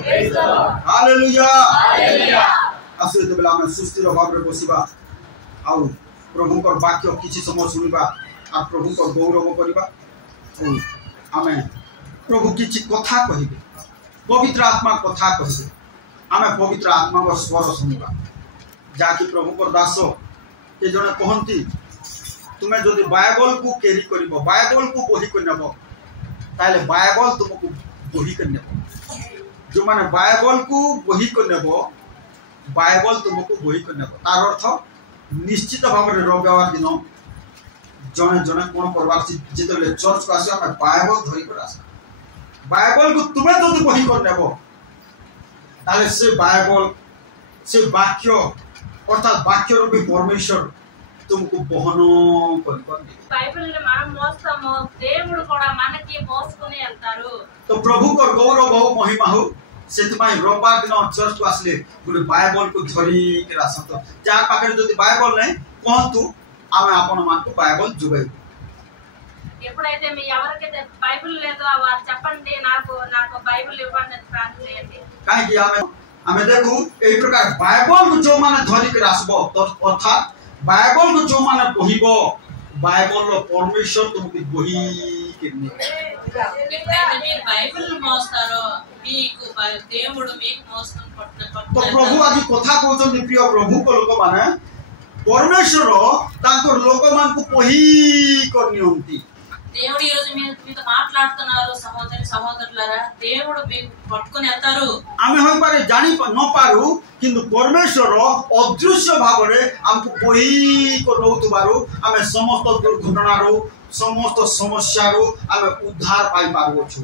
Hallelujah आसो जेबे आमे सुस्थिर भाव रे बसिबा आउ प्रभु को वाक्य किछि समय सुनिबा आ प्रभु को गौरव करिबा आमे प्रभु किछि कथा कहिबे पवित्र आत्मा कथा कहिबे आमे पवित्र आत्मा को स्वर सुनिबा जाकि प्रभु को दास के जने कहंती तुमे जदि बाइबल को कैरी करिबो बाइबल को बही को नेबो ताले बाइबल तुमको बही को नेबो जो माने बाइबल को बही को नेबो बाइबल तुमको बही को नेबो तार अर्थ निश्चित भाव रे रविवार दिन जने जने कोन करबार जेतले चर्च को आसे हम बाइबल धरि कर आसे बाइबल को तुमे जदि बही को नेबो ताले से बाइबल से वाक्य अर्थात वाक्य रूपी परमेश्वर तुमको बहन कर बाइबल रे మనం మోస్తాము దేవుడు కూడా మనకి మోసుకొని వెళ్తారు तो प्रभु को गौरव हो महिमा हो सेतमाय रविवार दिन चर्च को आसले गुटे बाइबल को धरी के रासत जार पाखरे जदि बाइबल नै कहंतु आमे आपन मान को बाइबल जुगाई ఎప్పుడైతే మీ ఎవరికైతే బైబిల్ లేదో వారు చెప్పండి నాకు బైబిల్ ఇవ్వండి అని ప్రార్థన చేయండి काहे कि आमे देखु एई प्रकार बाइबल को जो माने धरी के रासबो अर्थात बाइबल को जो माने पढिबो बाइबल रो परमेश्वर तुमको बही केने ఎప్పుడైతే మీరు బైబిల్ మోస్తారో మీకు దేవుడు మీకు మోస్తాం పట్టున तो प्रभु आज कथा कहउछन प्रिय प्रभु को लोक माने परमेश्वर तांकर लोक मान को बही करनियंती దేవుడు ఈ రోజు మీతో మాట్లాడుతున్నారు సహోదరి సహోదరులారా దేవుడు మీకు పట్టుకొని వెళ్తారు आमे होय पारे जानि न पारु किंतु परमेश्वर अदृश्य भाव रे हमको बही को नउतबारु आमे समस्त दुर्घटना रो समस्त समस्या रो आमे उद्धार पाई पारु छु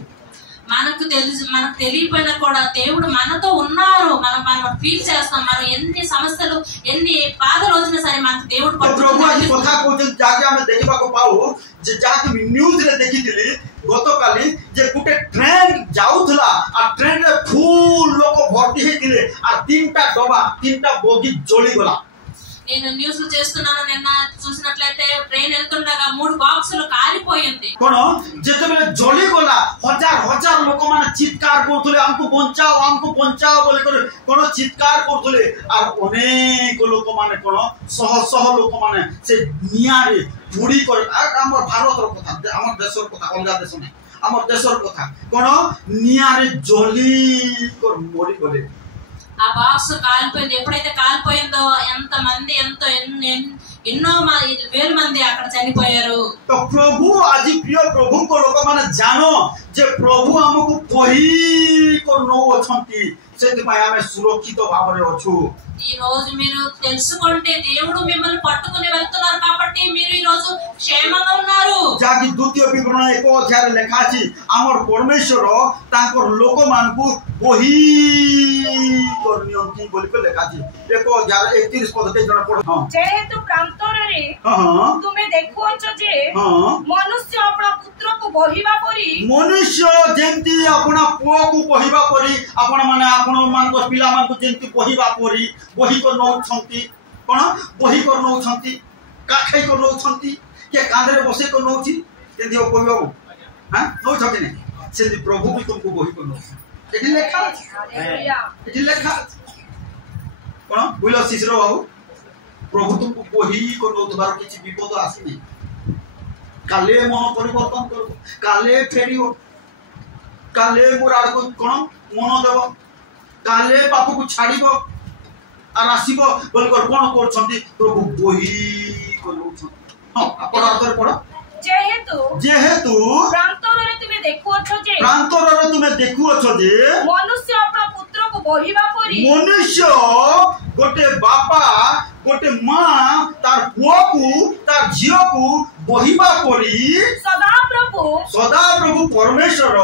మనకు తెలియపోయినా కూడా దేవుడు మనతో ఉన్నారు మనం ఫీల్ చేస్తాం మనం ఎన్ని సమస్యలు ఎన్ని బాధలు వచ్చినా సరే మనకు దేవుడు प्रभु आज कथा कहउछन जाके आमे देखबा को पाऊ जे जाके न्यूज रे देखिथिली गतकाली जे गुटे ट्रेन जाउथला आ ट्रेन रे फुल लोक भर्ती हेतिले आ तीनटा डबा तीनटा बोगी जोली गला నేను న్యూస్ చేస్తున్నాను నిన్న చూసినట్లయితే ట్రైన్ వెళ్తుండగా 3 బాక్సులు కాలిపోయింది कोन जेतेबेले जोली गला हजार हजार लोक माने चित्कार करथले हमको बचाओ बोले कर कोन चित्कार करथले आ अनेक लोक माने कोन सह सह लोक माने से निया रे बुड़ी कर हमर भारत रो कथा हमर देशर कथा अलगा देश नै हमर देशर कथा कोन निया रे जोली कर मोरी गले ఆ బాక్స్ కాలిపోయింది ఎప్పుడైతే కాలిపోయిందో ఎంత మంది ఎన్నో వేల మంది అక్కడ చనిపోయారు तो प्रभु आज प्रिय प्रभु को लोक माने जानो जे प्रभु हमको बही को नो अछंती सेति पय आमे सुरक्षित भाव रे अछु ఈ రోజు మీరు తెలుసుకుంటే దేవుడు మిమ్మల్ని పట్టుకొని వెళ్తున్నారు కాబట్టి మీరు ఈ రోజు క్షేమంగా ఉన్నారు जाकि द्वितीय विवरण 1 अध्याय रे लिखा अछि हमर परमेश्वर तांकर लोक मान को बही करनियंती बोली के लिखा अछि 1 अध्याय 31 पद के जण पढ हां जेहेतु प्रांतर रे हां तुमे देखुछ जे हां मनुष्य अपना पुत्र को बहिबा परी मनुष्य जेंती अपना पुओ को बहिबा परी आपण माने आपण मान को पिला मान को जेंती बहिबा परी बही को नौ छंती कोन बही को नौ छंती काखै को नौ छंती के कांदरे बसे को नौ छी जेंती ओ कहबो हां नौ छंती ने से प्रभु भी तुमको बही को नौ एठी लेखा हालेलुया एठी लेखा कोन बुलो शिशरो बाबू प्रभु तुमको बही को नौ तबार किछि विपद आसी नै काले मन परिवर्तन कर काले फेरियो काले मोर आड़ को कोन मन देबो काले बापू को छाड़ीबो আর আসিব বল কোন করছন্তি প্রভু বহি করছন্তি हां আপন অর্থে পড়ো যেহেতু প্রান্তরে তুমি দেখুছ যে মনুষ্য আপন পুত্রକୁ বহিবা পরি মনুষ্য গোটে বাপা গোটে মা তার পুଅକୁ তার ঝিଅକୁ বহিবা পরি সদা প্রভু পরমেশ্বর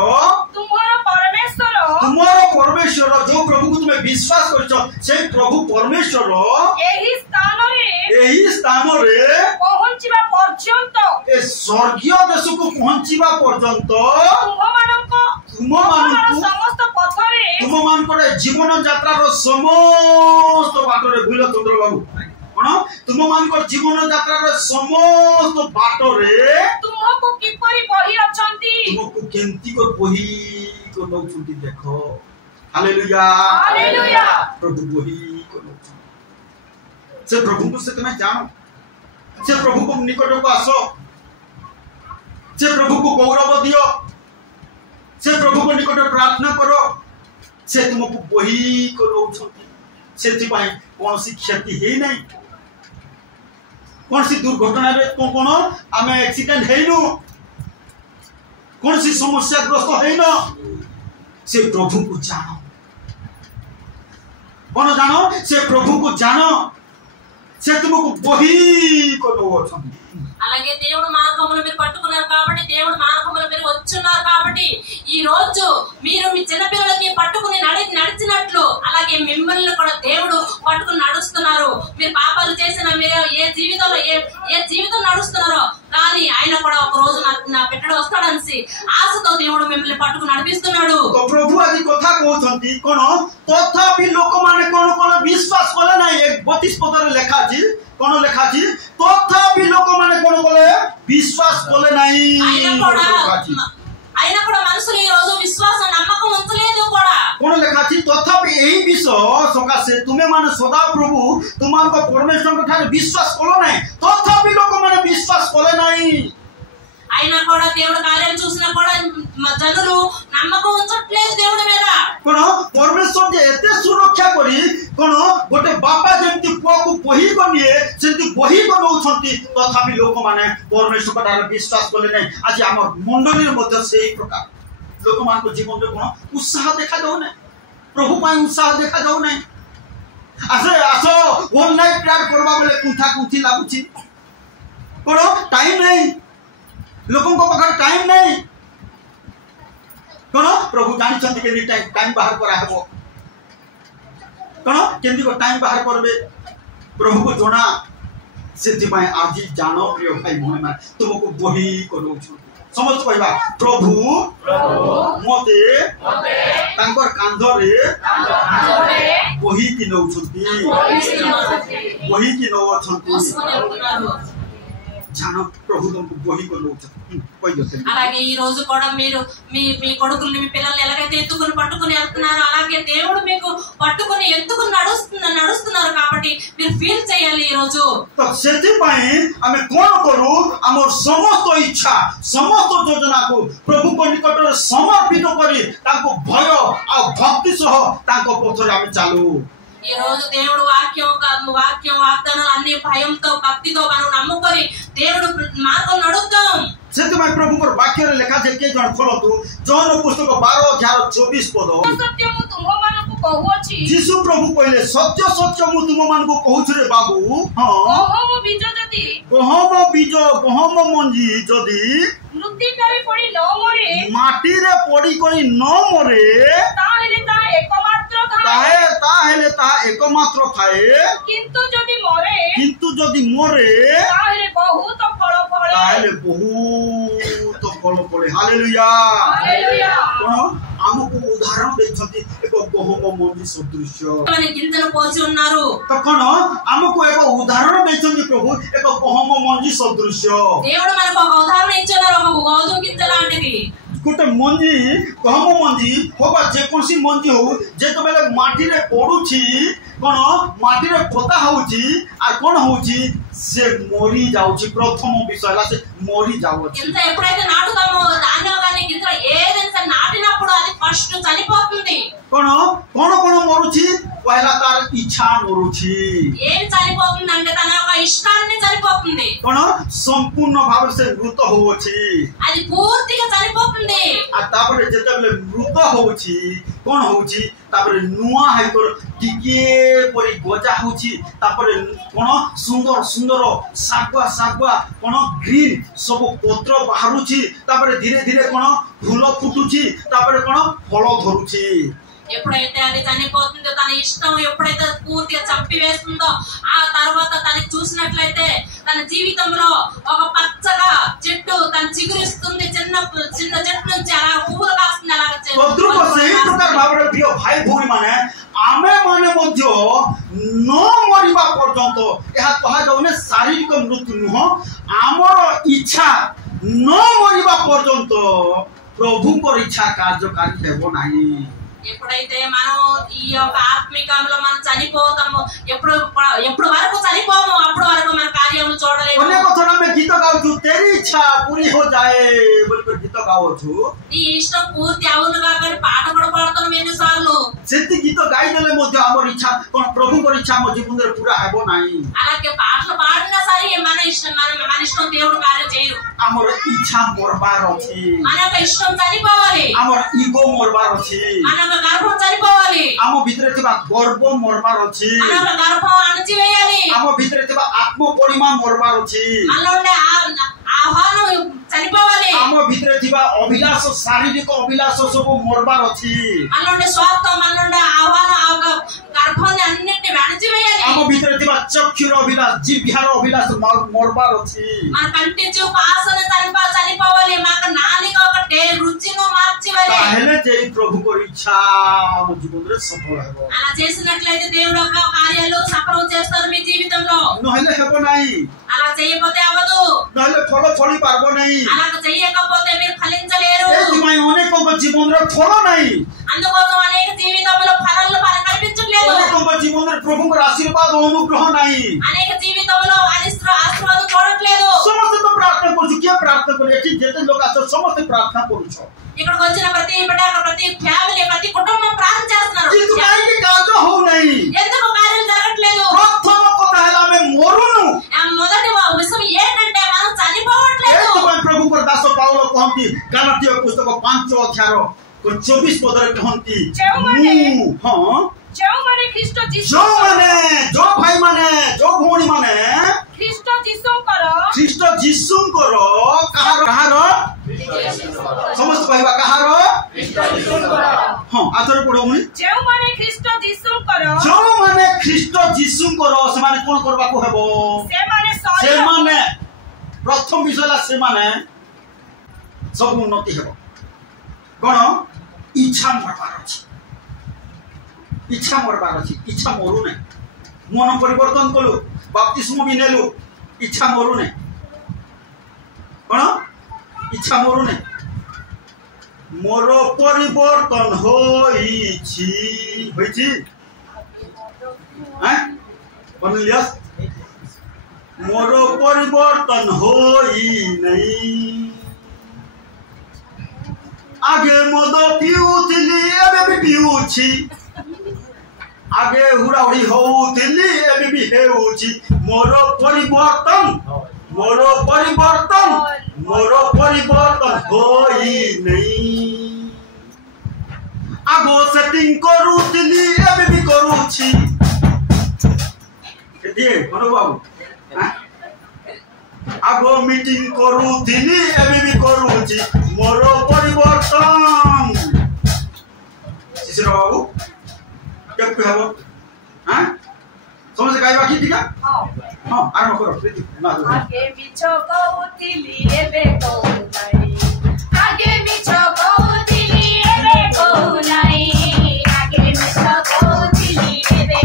তোমার পরমেশ্বর जो प्रभु को तुम्हें विश्वास करछो से प्रभु परमेश्वर एही स्थान रे पहुंचीबा पर्यंत ए स्वर्गीय देश को पहुंचीबा पर्यंत समस्त पथरे तुम मान जीवन यात्रा रो समस्त बाटरे भूल चंद्र बाबू कोन तुम मान जीवन यात्रा रो समस्त बाटरे तुमको किपरि बही अछंती तुमको केंती को बही को नौछंती देखो हालेलुया हालेलुया प्रभु वही करो से प्रभु को से तुम्हें जानो से प्रभु को निकट को आसो से प्रभु को गौरव दियो से प्रभु को निकट प्रार्थना करो से तुमको वही करो से कौन सी क्षति है नहीं कौन सी दुर्घटना रे कौन आम एक्सीडेंट है कौन सी समस्या ग्रस्त है न से प्रभु को जानो कौन जानो से प्रभु को जानो से तुमको वही करो అలాగే దేవుడు మార్గములు మీరు పట్టుకున్నారు కాబట్టి దేవుడు మార్గములు మీరు వచ్చున్నారు కాబట్టి ఈ రోజు మీరు మీ చిన్న పిల్లలకి పట్టుకుని నడిచినట్లు అలాగే మిమ్మల్ని కూడా దేవుడు పట్టుకుని నడుస్తున్నారు మీరు పాపాలు చేసిన మీరు ఏ జీవితం నడుస్తున్నారో కానీ ఆయన కూడా ఒక రోజు నా బిడ్డడు వస్తాడని ఆశతో దేవుడు మిమ్మల్ని పట్టుకుని నడిపిస్తున్నాడు ప్రభు అది কথা কହୁଛନ୍ତି কোন তথাপি ଲୋକମାନେ কোন বিশ্বাস কলে নাই 32 পদরে লেখা আছে কোন লেখা আছে তথাপি ଲୋକମାନେ কোন কলে বিশ্বাস কলে নাই అయినా కూడా మనుషులు ఈ రోజు విశ్వాసం నమ్మకం ఉంచలేదు కూడా কোন লেখা আছে তথাপি এই বিষয় সকাশে তুমি মানে সদা প্রভু তোমাଙ୍କ পরমেশ্বরଙ୍କ ଠାରେ বিশ্বাস কলো নাই তথাপি ଲୋକମାନେ বিশ্বাস কলে নাই అయినా కూడా దేవుడు కార్యం చూసినా కూడా జనులు నమ్మకం ఉంచట్లేదు దేవుడి మీద কোন পরমেশ্বর যে এতে সুরক্ষা করি কোন গোটে বাপা যেমতি পুଅକୁ বহি কনিয়ে সেমতি বহি বনৌଛନ୍ତି তথাপি ଲୋକମାନେ পরমেশ্বর ଠାରେ বিশ্বাস কলে নাই আজ আমার মণ্ডলীর মধ্যে সেই প্রকার ଲୋକମାନଙ୍କ জীবନରେ কোন উৎসাহ দেখা যাও নাই প্রভু ପାଇଁ উৎসাহ দেখা যাও নাই আসো অনলাইন প্রেয়ার করবা বলে কুঁথি লাগুছি কোন টাইম নাই लोगों को पाखर टाइम नहीं कौन प्रभु जानते के टाइम बाहर करा हेबो कौन केंदी को टाइम बाहर करबे प्रभु को जोना सेति पय आज जानो प्रिय भाई मोहन तुमको वही करू समझ कहबा प्रभु मते तांकर कांधरे वही कि नउछंती वही कि नउछंती जानो प्रभु तुमको वही को लोग అలాగే ఈ రోజు కూడా మీరు మీ కొడుకుల్ని మీ పిల్లల్ని ఎలాగైతే ఎత్తుకుని పట్టుకుని వెళ్తున్నారో అలాగే దేవుడు మీకు పట్టుకుని ఎత్తుకుని నడుస్తున్నారు కాబట్టి మీరు ఫీల్ చేయాలి ఈ రోజు तो सेति पय आमे कोन करू हमर समस्त इच्छा समस्त योजना को प्रभु को निकट रे समर्पित करी ताको भय आ भक्ति सह ताको पथरे आमे चालू ఈ రోజు దేవుడు వాక్యం వాగ్దానాలు అన్ని భయంతో భక్తితో మనం నమ్ముకొని దేవుడు మార్గం నడుద్దాం सेतु प्रभु को वाक्य रे लिखा जे के जण खोलतु जॉन पुस्तक 12:24 पद सत्य मु तुम मानकु कहूची यीशु प्रभु कहले सत्य सत्य मु तुम मानकु कहूछु रे बाबू हां गहम गहम मंजी जदी मृत्यु करे पड़ी न मरे माटी रे पड़ी कोई न मरे ताहेले ता एकमात्र थाए किंतु जदी मरे ताहेले बहुत फल फले हालेलुया हालेलुया कोन आमको उदाहरण देछथि एक गहम मंजी सदृश माने गिंतन पोछि उన్నారు तो कोन आमको एक उदाहरण देछथि प्रभु एक गहम मंजी सदृश దేవుడు మనకు ఒక ఉదాహరణ ఇచ్చారు ఒక గోధుమ గింజ లాంటిది गोटे मंजी गहम मंजी होबा जे कोनसी मंजी हो जे तो बेले माटी रे पडुछि कोन माटी रे पोता होउछि आ कोन होउछि से मरी जाउछि प्रथम विषयला से मरी जाउछि ఇంత ఎప్పుడైతే నాటుతామో ధాన్యం గాని గింజ ఏదైనా నాటినప్పుడు అది ఫస్ట్ చనిపోతుంది कोन कोन मरुछि पहिला तार इच्छा मरुछि ఏం చనిపోతుంది అంటే తన యొక్క ఇష్టాన్ని చనిపోతుంది कोन संपूर्ण भाव से मृत होउछि అది పూర్తిగా చనిపోతుంది आ तापरे जेतेबेले मृत होउछि कोन होउछि तापरे नुआ हाइकर टिके परि गजा होउछि तापरे कोन सुंदर सुंदर सागवा कोन ग्रीन सब पत्र बाहरुछि तापरे धीरे धीरे कोन फूल फुटुछि तापरे कोन फल धरुछि ఎప్పుడైతే అది చనిపోతుందో తన ఇష్టం ఎప్పుడైతే పూర్తిగా చంపివేస్తుందో ఆ తర్వాత తనని చూసినట్లయితే తన జీవితంలో ఒక పచ్చగా చెట్టు తన చిగురిస్తుంది చిన్న చిన్న చెట్టు నుంచి అలా పువ్వులు కాస్తుంది అలా तद्रुप सही प्रकार भाबरे प्रिय भाई भौणी माने आमे माने मध्य न मरिबा पर्यंत एहा कहा जाउने शारीरिक मृत्यु नुह आमर इच्छा न मरिबा पर्यंत प्रभु को इच्छा कार्यकारी हेबो नाही ఎప్పుడైతే మనం ఈ యొక్క ఆత్మికంలో మనం చనిపోతాము, ఎప్పుడు వరకు చనిపోము అప్పుడు వరకు మన కార్యములు చూడలేము. ଅନେକ ଥର ଆମେ ଗୀତ ଗାଉଛୁ ତେରି ଇଚ୍ଛା ପୁରୀ ହୋ ଯାଏ ବୋଲି ଗୀତ ଗାଉଛୁ. నీ ఇష్టం పూర్తి అవునుగా కానీ పాట కూడా పాడుతున్నాం ఎన్నిసార్లు. ସେମିତି ଗୀତ ଗାଇଦେଲେ ମଧ୍ୟ ଆମର ଇଚ୍ଛା କଣ ପ୍ରଭୁଙ୍କର ଇଚ୍ଛା ଆମ ଜୀବନରେ ପୁରା ହେବ ନାହିଁ. అలాగే పాటలు పాడినా సరే మన ఇష్టం దేవుడు కార్యం చేయరు. ଆମର ଇଚ୍ଛା ମରବାର ଅଛି, మన యొక్క ఇష్టం చనిపోవాలి, ଆମର ଇଗୋ ମରବାର ଅଛି, మన యొక్క గర్భం చనిపోవాలి, ଆମ ଭିତରେ ଥିବା ଗର୍ବ ମରବାର ଅଛି, మన యొక్క గర్భం అణచివేయాలి, ଆମ ଭିତରେ ଥିବା ଆତ୍ମ ପରିମା ମରବାର ଅଛି, మనలో ఉండే ఆహ్వానం చనిపోవాలి, ଆମ ଭିତରେ ଥିବା ଅଭିଳାଷ ଶାରୀରିକ ଅଭିଳାଷ ସବୁ ମରବାର ଅଛି, మనలో ఉండే స్వార్థం, మనలో ఉండే ఆహ్వానం గర్భాన్ని అన్నిటిని అణచివేయాలి, ଆମ ଭିତରେ ଥିବା ଚକ୍ଷୁର ଅଭିଳାଷ ଜିହ୍ବାର ଅଭିଳାଷ ମରବାର ଅଛି. మన కంటి చూపు ఆశను చనిపోవాలి, మన నాలుక ఒక రుచిను మార్చివేయాలి. ତାହେଲେ ଯେ ପ୍ରଭୁଙ୍କର ଇଚ୍ଛା ଆମ ଜୀବନରେ ସଫଳ ହେବ. అలా చేసినట్లయితే దేవుడు యొక్క కార్యాలు సఫలం చేస్తారు మీ జీవితంలో. ନହେଲେ ହେବ ନାହିଁ, అలా చేయకపోతే అవ్వదు, ନହେଲେ ଫଳ ଫଳି ପାରିବ ନାହିଁ. అలా చేయకపోతే మీరు ఫలించలేరు. ଏଥିପାଇଁ ଅନେକଙ୍କ ଜୀବନରେ ଫଳ ନାହିଁ, అందుకోసం అనేక జీవితంలో ఫలాలు కనిపించట్లేదు, ଅନେକଙ୍କ ଜୀବନରେ ପ୍ରଭୁଙ୍କର ଆଶୀର୍ବାଦ ଅନୁଗ୍ରହ ନାହିଁ. అనేక జీవితంలో ఆశీర్వాదం చూడట్లేదు. ସମସ୍ତେ ତ ପ୍ରାର୍ଥନା କରୁଛୁ, କିଏ ପ୍ରାର୍ଥନା କରୁ? ଏଠି ଯେତେ ଲୋକ ଆସ ସମସ୍ତେ ପ୍ରାର୍ଥନା କରୁଛ, ఇక్కడికి వచ్చిన ప్రతి బిడ్డ, ప్రతి ఫ్యామిలీ, ప్రతి కుటుంబం ప్రార్థన చేస్తున్నారు. କିନ୍ତୁ କାହିଁକି କାର୍ଯ୍ୟ ହଉନାହିଁ? ఎందుకు కార్యం జరగట్లేదు? ପ୍ରଥମ କଥା ହେଲା ଆମେ ମରୁନୁ. మొదటి విషయం ఏంటంటే మనం చనిపోవట్లేదు. ଏଥିପାଇଁ ପ୍ରଭୁଙ୍କର ଦାସ ପାଉଲ କହନ୍ତି ଗାଲାତୀୟ ପୁସ୍ତକ 5 ଅଧ୍ୟାୟ 24 ପଦରେ କହନ୍ତି, ଯେଉଁମାନେ ଖ୍ରୀଷ୍ଟ ଯୀଶୁ, ଯୋଉ ଭାଇମାନେ ଯୋଉ ଭଉଣୀମାନେ ଖ୍ରୀଷ୍ଟ ଯୀଶୁଙ୍କର କାହାର ସମସ୍ତେ କହିବା କାହାର? ହଁ, ଆଥରେ ପଢୁନି। ଯେଉଁମାନେ ଖ୍ରୀଷ୍ଟ ଯୀଶୁଙ୍କର ସେମାନେ କଣ କରିବାକୁ ହେବ? ସେମାନେ ପ୍ରଥମ ବିଷୟ ହେଲା ସେମାନେ ସବୁ ଉନ୍ନତି ହେବ। କଣ? ଇଚ୍ଛା ମରବାର ଅଛି, ଇଚ୍ଛା ମରୁନେ। ମନ ପରିବର୍ତ୍ତନ କଲୁ, ବାପ୍ତିସ୍ମ ବି ନେଲୁ, ଇଚ୍ଛା ମରୁନେ। କଣ? ଇଚ୍ଛା ମରୁନେ। ମୋର ପରିବର୍ତ୍ତନ ହୋଇଛି। ମୋର ପରିବର୍ତ୍ତନ ହୋଇ ନାହିଁ। ଆଗେ ମଦ ପିଉଥିଲି, ଏବେ ବି ପିଉଛି। ଆଗେ ହୁଡ଼ାହୁଡ଼ି ହଉଥିଲି, ଏବେ ବି ହେଉଛି। ମୋର ପରିବର୍ତ୍ତନ ହୋଇ ନାହିଁ। ଆଗ ସେଟିଂ କରୁଥିଲି, ଏବେ ବି କରୁଛି। ବାବୁ ଆଗ ମିଟିଂ କରୁଥିଲି, ଏବେ ବି କରୁଛି। ମୋର ପରିବର୍ତ୍ତନ। ଶିଶିର ବାବୁ କେବେ ହେବ? ସମସ୍ତେ ଗାଇବା କି ଟିକା? ହଁ, ଆରମ୍ଭ କର। ଆଗେ ମିଛ କହୁଥିଲି, ଏବେ କହୁନାହିଁ। ଆଗେ ମିଛ କହୁଥିଲି, ଏବେ କହୁନାହିଁ। ଆଗେ ମିଛ କହୁଥିଲି, ଏବେ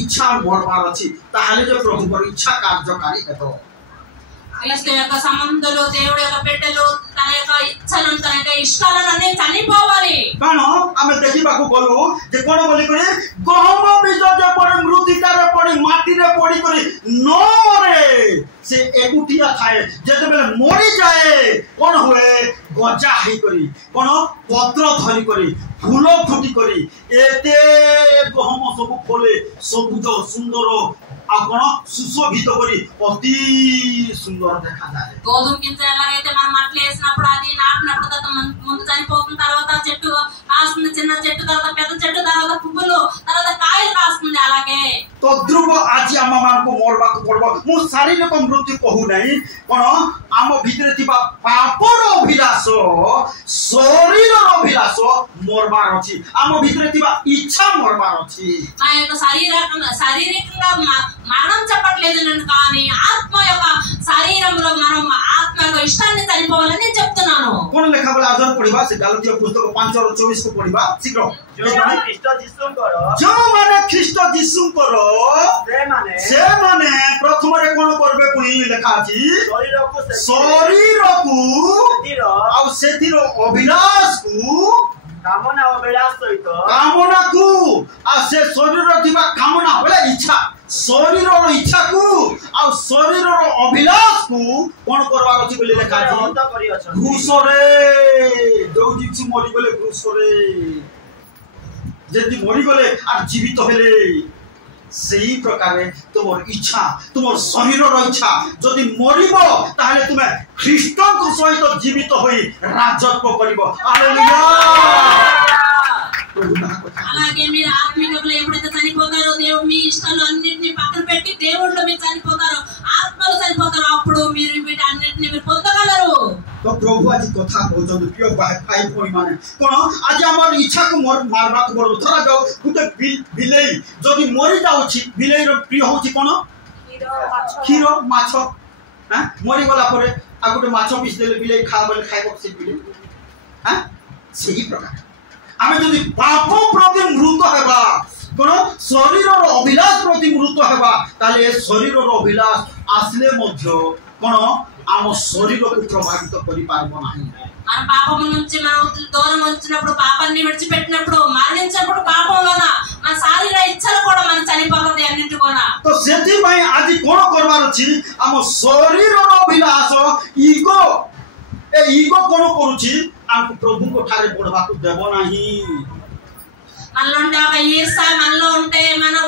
ଇଚ୍ଛା ମରବାର ଅଛି। ତାହେଲେ ଯେ ପ୍ରଭୁଙ୍କର ଇଚ୍ଛା କାର୍ଯ୍ୟକାରୀ ହେବ। క్రీస్తు యొక్క సంబంధులు, దేవుడి యొక్క బిడ్డలు తన యొక్క ఇచ్చలను, తన యొక్క ఇష్టాలను అన్ని చనిపోవాలి। କାରଣ ଆମେ ଦେଖିବାକୁ ଗଲୁ ଯେ କଣ ବୋଲି କରି ଗହମ ବୀଜ ଯେପରି ମୃତ୍ତିକାରେ ପଡି ମାଟିରେ ପଡିକରି ନ ମରେ, ସେ ଏକୁଟିଆ ଥାଏ। ଯେତେବେଳେ ମରିଯାଏ କଣ ହୁଏ? ଗଜା ହେଇକରି କଣ ପତ୍ର ଧରିକରି ଫୁଲ ଫୁଟିକରି ଏତେ ଗହମ ସବୁ ଫଳେ, ସବୁଜ ସୁନ୍ଦର ଆଉ କଣ ସୁଶୋଭିତ କରି ଅତି సుందర ଦେଖାଯାଏ। గోధుమ గింజ ఎలాగైతే మనం మట్టిలో వేసినప్పుడు అది నాటినప్పుడు ముందు చనిపోతుంది, తర్వాత చెట్టు కాస్తుంది, చిన్న చెట్టు, తర్వాత పెద్ద చెట్టు, తర్వాత పువ్వులు, తర్వాత కాయలు కాస్తుంది, అలాగే तद्रुप आज आम मान को मरवा पड़ो मु शारीरिक मृत्यु कहू नहीं कौन आम भितर पापर अभिलाष शरीर अभिलाष मरबार अच्छी आम भितर इच्छा मरबार अच्छी శారీరకంగా మరణం చెప్పట్లేదు నేను కానీ ఆత్మ యొక్క శరీరంలో మనం ఆత్మ యొక్క ఇష్టాన్ని చనిపోవాలని నేను చెప్తున్నాను कोन लेखा बोला आदर पढ़िबा से गलातिया पुस्तक 5:24 को पढ़िबा शीघ्र जो माने ख्रीष्ट जीसुंकर से माने प्रथम रे कोन करबे पुनी लेखा अछि शरीर को आ सेतिर अभिलाष को कामना अभिलाष सहित कामना को आ से शरीर थिबा कामना बोले इच्छा शरीर इच्छा को आ शरीर अभिलाष को कोन करबा अछि बोले लेखा अछि क्रूस रे जो जिसु मरि गले क्रूस रे जदि मरि गले आ जीवित हेले सही प्रकार तुम इच्छा तुम शरीर इच्छा जदि मरिबो ताहले तुमे ख्रीष्ट को सहित जीवित होई राजत्व करिबो हालेलुया అలాగే మీరు ఆత్మికంగా ఎప్పుడైతే చనిపోతారో దేవుడు మీ ఇష్టాలు అన్నిటిని పక్కన పెట్టి దేవుడిలో మీరు చనిపోతారో ఆత్మలో చనిపోతారో అప్పుడు మీరు వీటన్నిటిని మీరు పొందగలరు तो प्रभु आज कथा कहते प्रिय भाई भई माने कोन आज हमर इच्छा को मारबा को बड़ थरा जाओ गुटे बिलेई जदि मरि जाउछि बिलेई रो प्रिय होछि कोन खीर माछ हां मरि गला परे आ गुटे माछ पीस देले बिलेई खा बोले खाइबो से बिलेई हां सही प्रकार आमे जदि पाप प्रति मृत हेबा कोन शरीर रो अभिलाष प्रति मृत हेबा ताले शरीर रो अभिलाष आसले मध्य कोन आम शरीर को प्रभावित करि पारबो नाही మన పాపం నుంచి మనం దూరం వచ్చినప్పుడు పాపాన్ని విడిచిపెట్టినప్పుడు మరణించినప్పుడు పాపంలోన మన శారీర ఇచ్చలు కూడా మనం చనిపోతుంది అన్నిటికోనా तो सेति भाई आज कोन करबार अछि आम शरीर रो अभिलाष ईगो ए ईगो कोन करूछि आम प्रभु को ठारे बढ़वा को देबो नाही మనలో ఉంటే ఒక ఈర్ష మనలో ఉంటే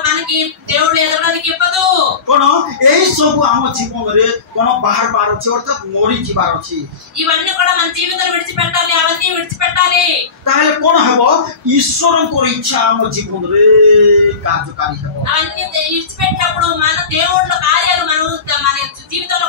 మనకి దేవుడు ఎదగడానికి ఇవ్వదు कोन एई सब आम जीवन रे कोन बाहर बार अछि अर्थात मोरी जीवार अछि ఇవన్నీ కూడా మన జీవితంలో విడిచిపెట్టాలి అవన్నీ విడిచిపెట్టాలి ताहले कोन हेबो ईश्वर को इच्छा आम जीवन रे कार्यकारी हेबो అవన్నీ విడిచిపెట్టినప్పుడు మన దేవుళ్ళ కార్యాలు మన జీవితంలో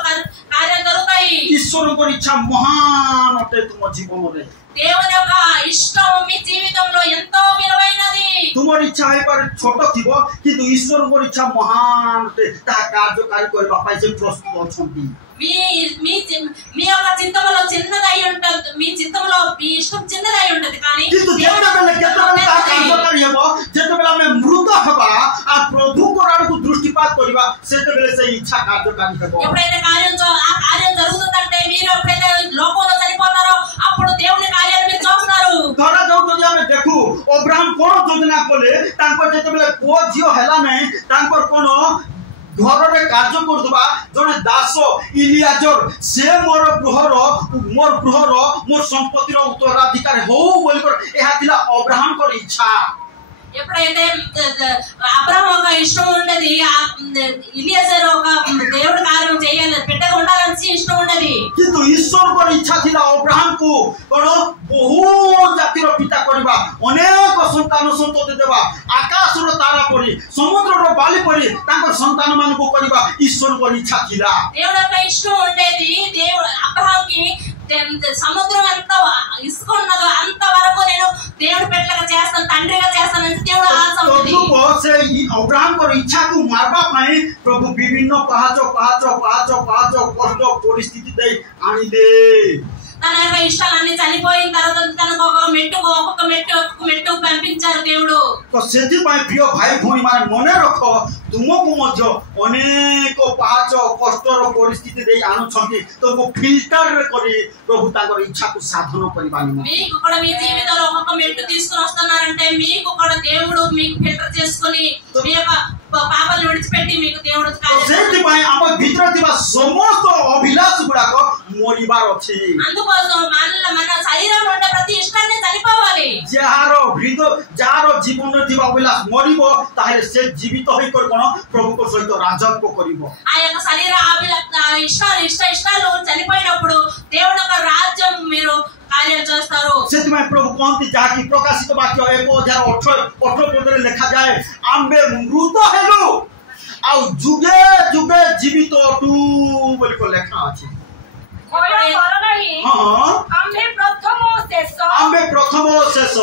కార్యాలు జరుగుతాయి ईश्वर को इच्छा महान अटे तुम जीवन रे దేవుని యొక్క ఇష్టం మీ జీవితంలో ఎంతో విలువైనది तुमर इच्छा है पर छोट थिबो किंतु ईश्वर को इच्छा महान अटे ता कार्यकारी करबा पई से प्रस्तुत अछंती మీ మీ మీ యొక్క చిత్తములో చిన్నదై ఉంటుంది మీ చిత్తములో మీ ఇష్టం చిన్నదై ఉంటుంది కానీ किंतु जेबे बेले केतबे ता कार्यकारी हेबो जेते बेला में मृत हबा आ प्रभु को राड को दृष्टिपात करबा सेते बेले से इच्छा कार्यकारी हेबो ఎప్పుడైతే ఆ కార్యం జరుగుతుందంటే మీరు ఎప్పుడైతే లోకంలో చనిపోతారో అప్పుడు దేవుని కార్యాలు మీరు చూస్తారు धरा जाऊ जदि हमें देखू अब्राहम कोन योजना कले तांको जेते बेले को जियो हैला नै तांको कोन घर रे कार्य करदबा जने दास इलियाजर से मोर गृहर मोर संपत्तिर उत्तराधिकारी हो बोल कर एहा थिला अब्राहम कर इच्छा ఎప్పుడైతే అబ్రహాం ఒక ఇష్టం ఉండేది ఇలియాజర్ ఒక దేవుడి కార్యం చేయాలి బిడ్డగా ఉండాలని ఇష్టం ఉండేది किंतु ईश्वर को इच्छा थिला अब्राहम को कोन बहुत जातिर पिता करबा अनेक संतान संतति देबा आकाश रो तारा परी समुद्र रो बाली परी तांको संतान मान को करबा ईश्वर को इच्छा थिला దేవుడి యొక్క ఇష్టం ఉండేది అబ్రహాంకి సముద్రం ఎంత ఇసుక ఉన్నదో అంత వరకు నేను దేవుడి పెట్టగా చేస్తాను తండ్రిగా చేస్తానని దేవుడు ఆశ ఉంది तो से अब्राहम को इच्छा को मारबा पई प्रभु विभिन्न पहाच कष्ट परिस्थिति दे आनिले తన యొక్క ఇష్టాలన్నీ చనిపోయిన తర్వాత తనకు ఒక్కొక్క మెట్టు పంపించారు దేవుడు तो सेति पई प्रिय भाई भौणी माने मने रखो तुमको मध्य अनेक पहाच कष्ट परिस्थिति दे आनुछंती तुमको फिल्टर करी प्रभु ताकर इच्छा को साधन करिबानी మీకు కూడా మీ జీవితంలో ఒక్కొక్క మెట్టు తీసుకొని వస్తున్నారంటే మీకు కూడా దేవుడు మీకు ఫిల్టర్ చేసుకొని మీ యొక్క పాపాలను విడిచిపెట్టి మీకు దేవుడు सेति पई हम भीतर थिबा समस्त अभिलाष गुडाक मरिबार अछि అందుకోసం మన శరీరంలో ఉండే ప్రతి ఇష్టాన్ని చనిపోవాలి जहारो हृदय जहारो जीवन रे थिबा अभिलाष मरिबो ताहे से जीवित होई कर कोन प्रभु को सहित राजत्व करिबो ఆ యొక్క శరీర ఇష్టాలు చనిపోయినప్పుడు దేవుని యొక్క రాజ్యం మీరు కార్యాలు చేస్తారు सेति में प्रभु कहती जहा कि प्रकाशित वाक्य 1018 पदरे लिखा जाए आम्बे मृत हेलु ଆଉ ଯୁଗେ ଯୁଗେ ଜୀବିତ ଅଟୁ ବୋଲି କ ଲେଖା ଅଛି। ଭୟ କର ନାହିଁ। ହଁ ଆମ୍ଭେ ପ୍ରଥମ ଓ ଶେଷ ଆମ୍ଭେ ପ୍ରଥମ ଓ ଶେଷ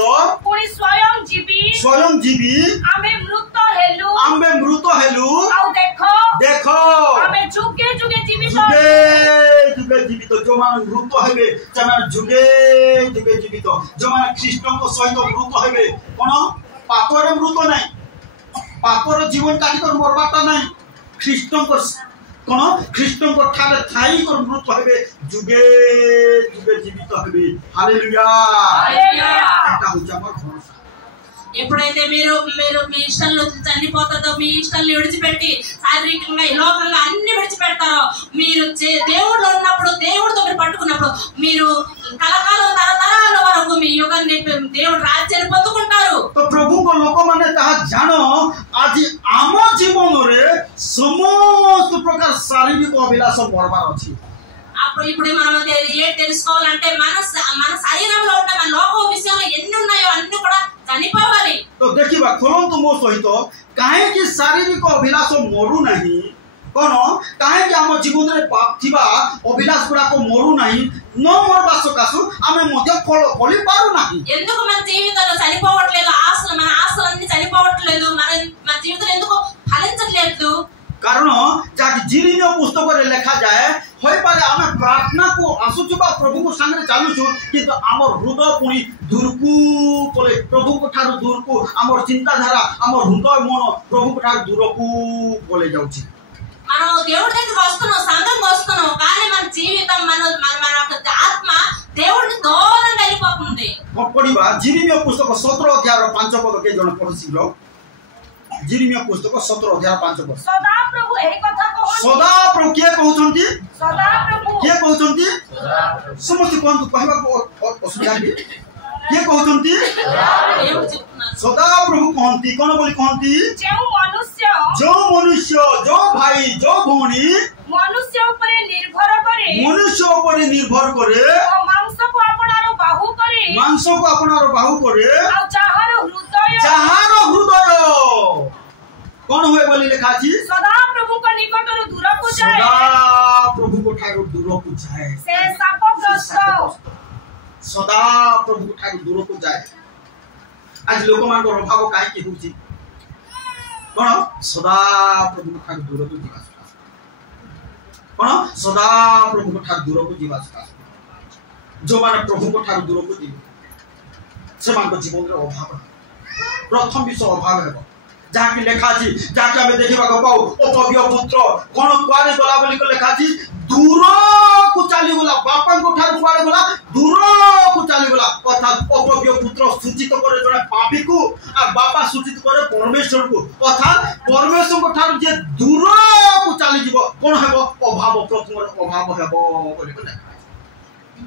ପୁଣି ସ୍ୱୟଂ ଜୀବୀ ଆମ୍ଭେ ମୃତ ହେଲୁ। ଆମ୍ଭେ ମୃତ ହେଲୁ। ଆଉ ଦେଖ ଆମେ ଯୁଗେ ଯୁଗେ ଜୀବିତ ଯୁଗେ ଜୀବିତ। ଯୋଉମାନେ ମୃତ ହେବେ ସେମାନେ ଯୁଗେ ଯୁଗେ ଜୀବିତ। ଯୋଉମାନେ ଖ୍ରୀଷ୍ଟଙ୍କ ସହିତ ମୃତ ହେବେ କଣ ପାପରେ ମୃତ ନାହିଁ, ପାପର ଜୀବନ କାଟିକରି ମରବାଟା ନାହିଁ, ଖ୍ରୀଷ୍ଟଙ୍କ କଣ ଖ୍ରୀଷ୍ଟଙ୍କ ଠାରେ ଥାଇ କରି ମୃତ ହେବେ, ଯୁଗେ ଯୁଗେ ଜୀବିତ ହେବେ। ହାଲେଲୁୟା। ଏଟା ହଉଛି ଆମର ଭରସା। ఎప్పుడైతే మీరు మీరు మీ ఇష్టాల్లో చనిపోతారో, మీ ఇష్టాన్ని విడిచిపెట్టి శారీరకంగా లోకంగా అన్ని విడిచిపెడతారో, మీరు దేవుళ్ళు ఉన్నప్పుడు దేవుడితో మీరు పట్టుకున్నప్పుడు మీరు కలకాలం తరతరాల వరకు మీ యుగాన్ని దేవుడు రాజ్యాన్ని పొందుకుంటారు। तो प्रभु को लोक माने ताहा जानो आज आम जीवन रे समस्त प्रकार शारीरिक अभिलाष मरबार अछि। అప్పుడు ఇప్పుడు మనం తెలుసుకోవాలంటే మన శరీరంలో ఉన్న మన లోక విషయంలో ఎన్ని ఉన్నాయో అన్ని కూడా చనిపోవాలి। तो देखिबा खोलंतु मो सहित काहे कि शारीरिक अभिलाष मरु नाही, कोन काहे कि हम जीवन रे पाप थिबा अभिलाष गुडा को मरु नाही, न मरबा सकासु आमे मध्य फल फली पारु नाही। ఎందుకు మన జీవితంలో చనిపోవట్లేదు, మన ఆశలన్నీ చనిపోవట్లేదు, మన జీవితంలో ఎందుకు ఫలించట్లేదు? कारण जाके जिरिमिया पुस्तक रे लिखा जाए होय पारे आमे प्रार्थना को आसुचु बा प्रभु को संगे चालुचु, किंतु हमर हृदय पुनी दूरकू पले प्रभु को ठारो दूरकू हमर चिंता धारा हमर हृदय मन प्रभु को ठारो दूरकू पले जाउची। మనం దేవుడి దగ్గరికి వస్తున్నాం, సంఘంకి వస్తున్నాం, కానీ మన జీవితం మన ఆత్మ దేవుడిని దూరంగా వెళ్ళిపోతుంది। पढ़िबा जिरिमिया पुस्तक 17 अध्याय 5 पद के जण पढ़ शीघ्र। जिरिमिया पुस्तक 17 अध्याय 5 पद। सदा प्रभु एही कथा कहନ୍ତି। सदा प्रभु के कहउछंती? सदा प्रभु के कहउछंती? समस्त कोन कहबा को असुविधा के कहउछंती? దేవుడు చెప్తున్నారు सदा प्रभु कहंती कोन बोली कहंती? जो मनुष्य जो भाई जो भौणी मनुष्य ऊपर निर्भर करे और मांस को अपनार बाहु करे और जाहार हृदय कौन हुए बोली लिखा छी? सदा प्रभु को निकट दूर को जाए, सदा प्रभु को ठाकुर दूर को जाए, से शापग्रस्त सदा प्रभु को ठाकुर दूर को जाए। आज लोक मान को अभाव काहे के होची कोन सदा प्रभु को ठाकुर दूर को जीवा कोन सदा प्रभु को ठाकुर दूर को जीवा जो माने प्रभु को ठाकुर दूर को जीव से मान को जीवन रे अभाव प्रथम विषय अभाव हेबो जाके लेखा छी, जाके हमें देखिबा को पाऊ अपव्य पुत्र कोन कुआरे गला बोली को लेखा छी, दूर को चाली गला बापन को ठार कुआरे गला दूर को चाली गला, अर्थात अपव्य पुत्र सूचित करे जने पापी को आ बापा सूचित करे परमेश्वर को, अर्थात परमेश्वर को ठार जे दूर को चाली जीवो कोन हेबो अभाव प्रथम अभाव हेबो बोली को लेखा।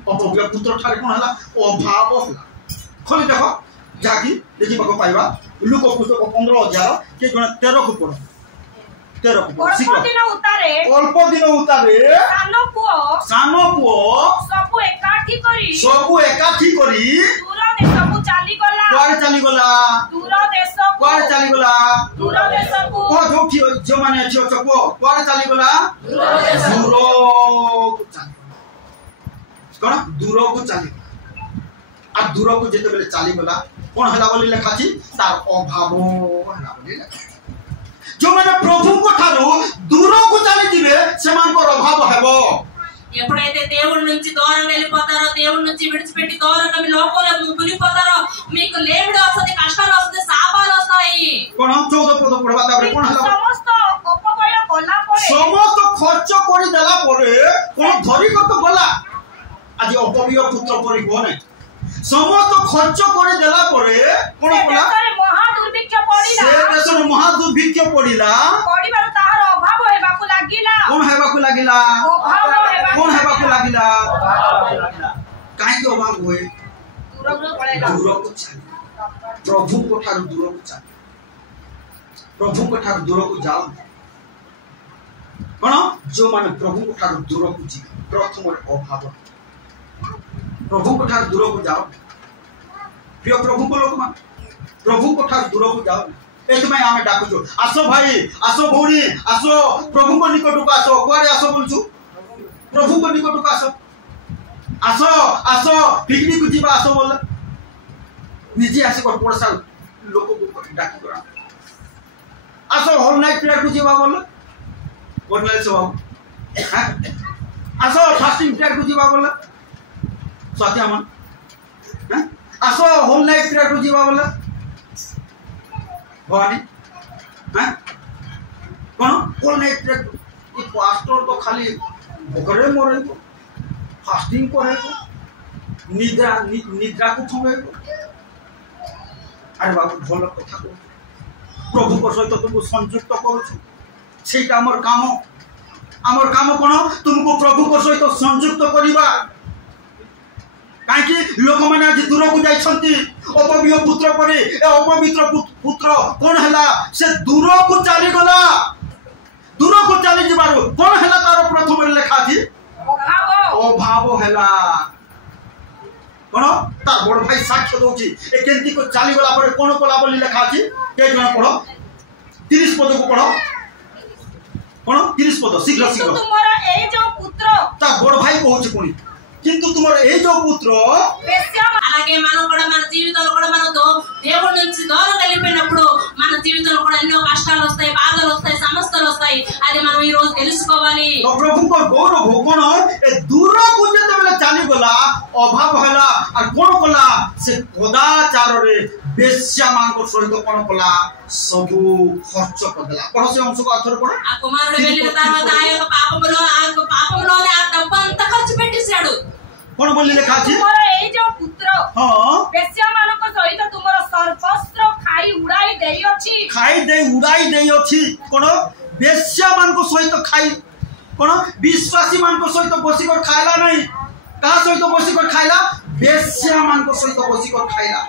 अपव्य पुत्र ठार कोन हला अभाव होला। खोली देखो जाकी देखिबा को पाइबा लूक पुस्तक 15 अध्याय के जने 13 को पढो। 13 को पढो। अल्प दिन उतारे सानो पुओ सबु एकाठी करी दूर देश को चाली गला। कुआरे चाली गला? दूर देश कुआरे चाली गला? दूर देश को को जो माने अछि चको कुआरे चाली गला? दूर को चाली कोन दूर को चाली आ दूर को जेते बेले चाली गला कोन हला बोली लिखा छी तार अभाव हला बोली लिखा। जो माने प्रभु को ठारो दूर को चाली दिबे समान को अभाव हेबो। ఎప్పుడైతే దేవుడి నుంచి దూరంగా వెళ్ళిపోతారో, దేవుడి నుంచి విడిచిపెట్టి దూరంగా మీ లోకంలో మునిగిపోతారో, మీకు లేమిడి వస్తుంది, కష్టాలు వస్తుంది, శాపాలు వస్తాయి। कोन 14 पद पढवा ताबरे कोन हला समस्त अपव्यय गला परे समस्त खर्च करि देला परे कोन धरी को तो गला आज अपव्यय पुत्र परि कोन समस्त खर्च करि देला परे कोन गला महा दुर्भिक्ष पड़िला, से देशर महा दुर्भिक्ष पड़िला पड़िबार ताहार अभाव हेबाकु लागिला। कोन हेबाकु लागिला? अभाव कोन हेबाकु लागिला? काहे के अभाव होए? दूर को चाली प्रभु को ठार दूर को चाली प्रभु को ठार दूर को जाओ कोन जो माने प्रभु को ठार दूर को जी प्रथम अभाव प्रभु को ठार दूर को जाओ। प्रिय प्रभु को लोक मान प्रभु को ठार दूर को जाओ। एथमै आमे डाकुछु आसो भाई आसो भौणी आसो प्रभु को निकट को आसो कुआरे आसो बोलछु प्रभु को निकट को आसो आसो आसो पिकनिक को जीवा आसो बोल निजे आसी को पड़सा लोक को डाकी करा आसो होल नाइट प्रेयर को जीवा बोल बोलले से आसो फास्टिंग प्रेयर को जीवा बोल सत्य मन आसो होल नाइट प्रेयर को जीवा बोल भवानी हैं कौन होल नाइट प्रेयर ये पास्टर तो खाली भोगरे मोरे को फास्टिंग करे को निद्रा को छुए को अरे बाबू भल कथा को प्रभु को सहित तुमको संयुक्त करूछु सेटा हमर काम कोन तुमको प्रभु को सहित संयुक्त करिबा काहे लोक माने आज दूर को जाइछंती अपवित्र पुत्र परे ए अपवित्र पुत्र कोन हला से दूर को चली गला दूर को चली जिबारो कोन हला तार प्रथम लेखा थी अभाव हला कोन ता बड़ भाई साक्ष्य दोची ए केंती को चली गला पर कोन कोला बोली लेखा थी के जण पढ़ो 30 पद को पढ़ो कोन 30 पद शीघ्र शीघ्र तुम्हारा ए जो पुत्र ता बड़ भाई कहूची कोनी किंतु तुम्हारा ए जो पुत्र అలాగే మనం కూడా మన జీవితంలో కూడా మనం దేవుడి నుంచి దూరం వెళ్ళిపోయినప్పుడు మన జీవితంలో కూడా ఎన్నో కష్టాలు వస్తాయి బాధలు వస్తాయి సమస్యలు వస్తాయి అది మనం ఈ రోజు తెలుసుకోవాలి तो प्रभु को गौरव कोन ए दूर को जते बेला चाली गला अभाव हला और कोन कोला से कदाचार रे बेश्या मान को सहित कोन कोला सबु खर्च कर देला पढ़ो से अंश को अथर पढ़ो ఆ కుమారుడు వెళ్ళిన తర్వాత ఆ యొక్క పాపములోనే ఆ డబ్బు అంతా ఖర్చు పెట్టేశాడు कोन बोली लिखा छी तुम्हारा ए जो पुत्र हां बेश्या मानक सहित तुम्हारा सर्वस्त्र खाई उड़ाई देई अछि कोन बेश्या मान को सहित खाई कोन विश्वासी मान को सहित बसी कर खाइला नहीं कहा सहित बसी कर खाइला बेश्या मान को सहित बसी कर खाइला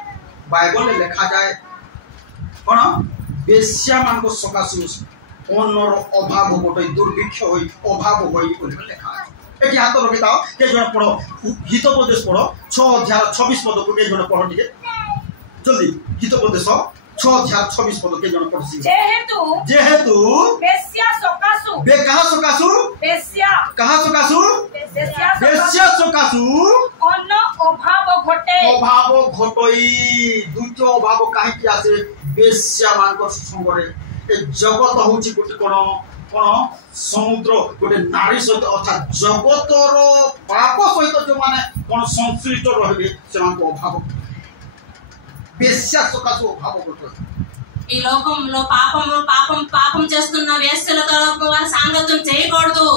बाइबल में लिखा जाए कोन बेश्या मान को सकासु अन्नर अभाव गोटे दुर्भिक्ष होई अभाव होई बोली लिखा है एटी हाथ रखि दाओ के जण पढ़ो हितोपदेश पढ़ो 6 अध्याय 26 पद को के जण पढ़ो ठीक जल्दी हितोपदेश 6 अध्याय 26 पद के जण पढ़सी जेहेतु बेश्या सकासु बे कहा सकासु बेश्या कहा सकासु बेश्या सकासु अन्न अभाव घटोई दुच अभाव काहे कि आसे बेश्या मान को संगरे ए जगत होची गोटे कोन समुद्र गोटे नारी सहित अर्थात जगतर पाप सहित जो माने कोन संश्लिष्ट रहबे सेमान को अभाव बेश्या सकासु अभाव घटोई ఈ లోకంలో పాపం చేస్తున్న వేశ్యలతో వారి సాంగత్యం చేయకూడదు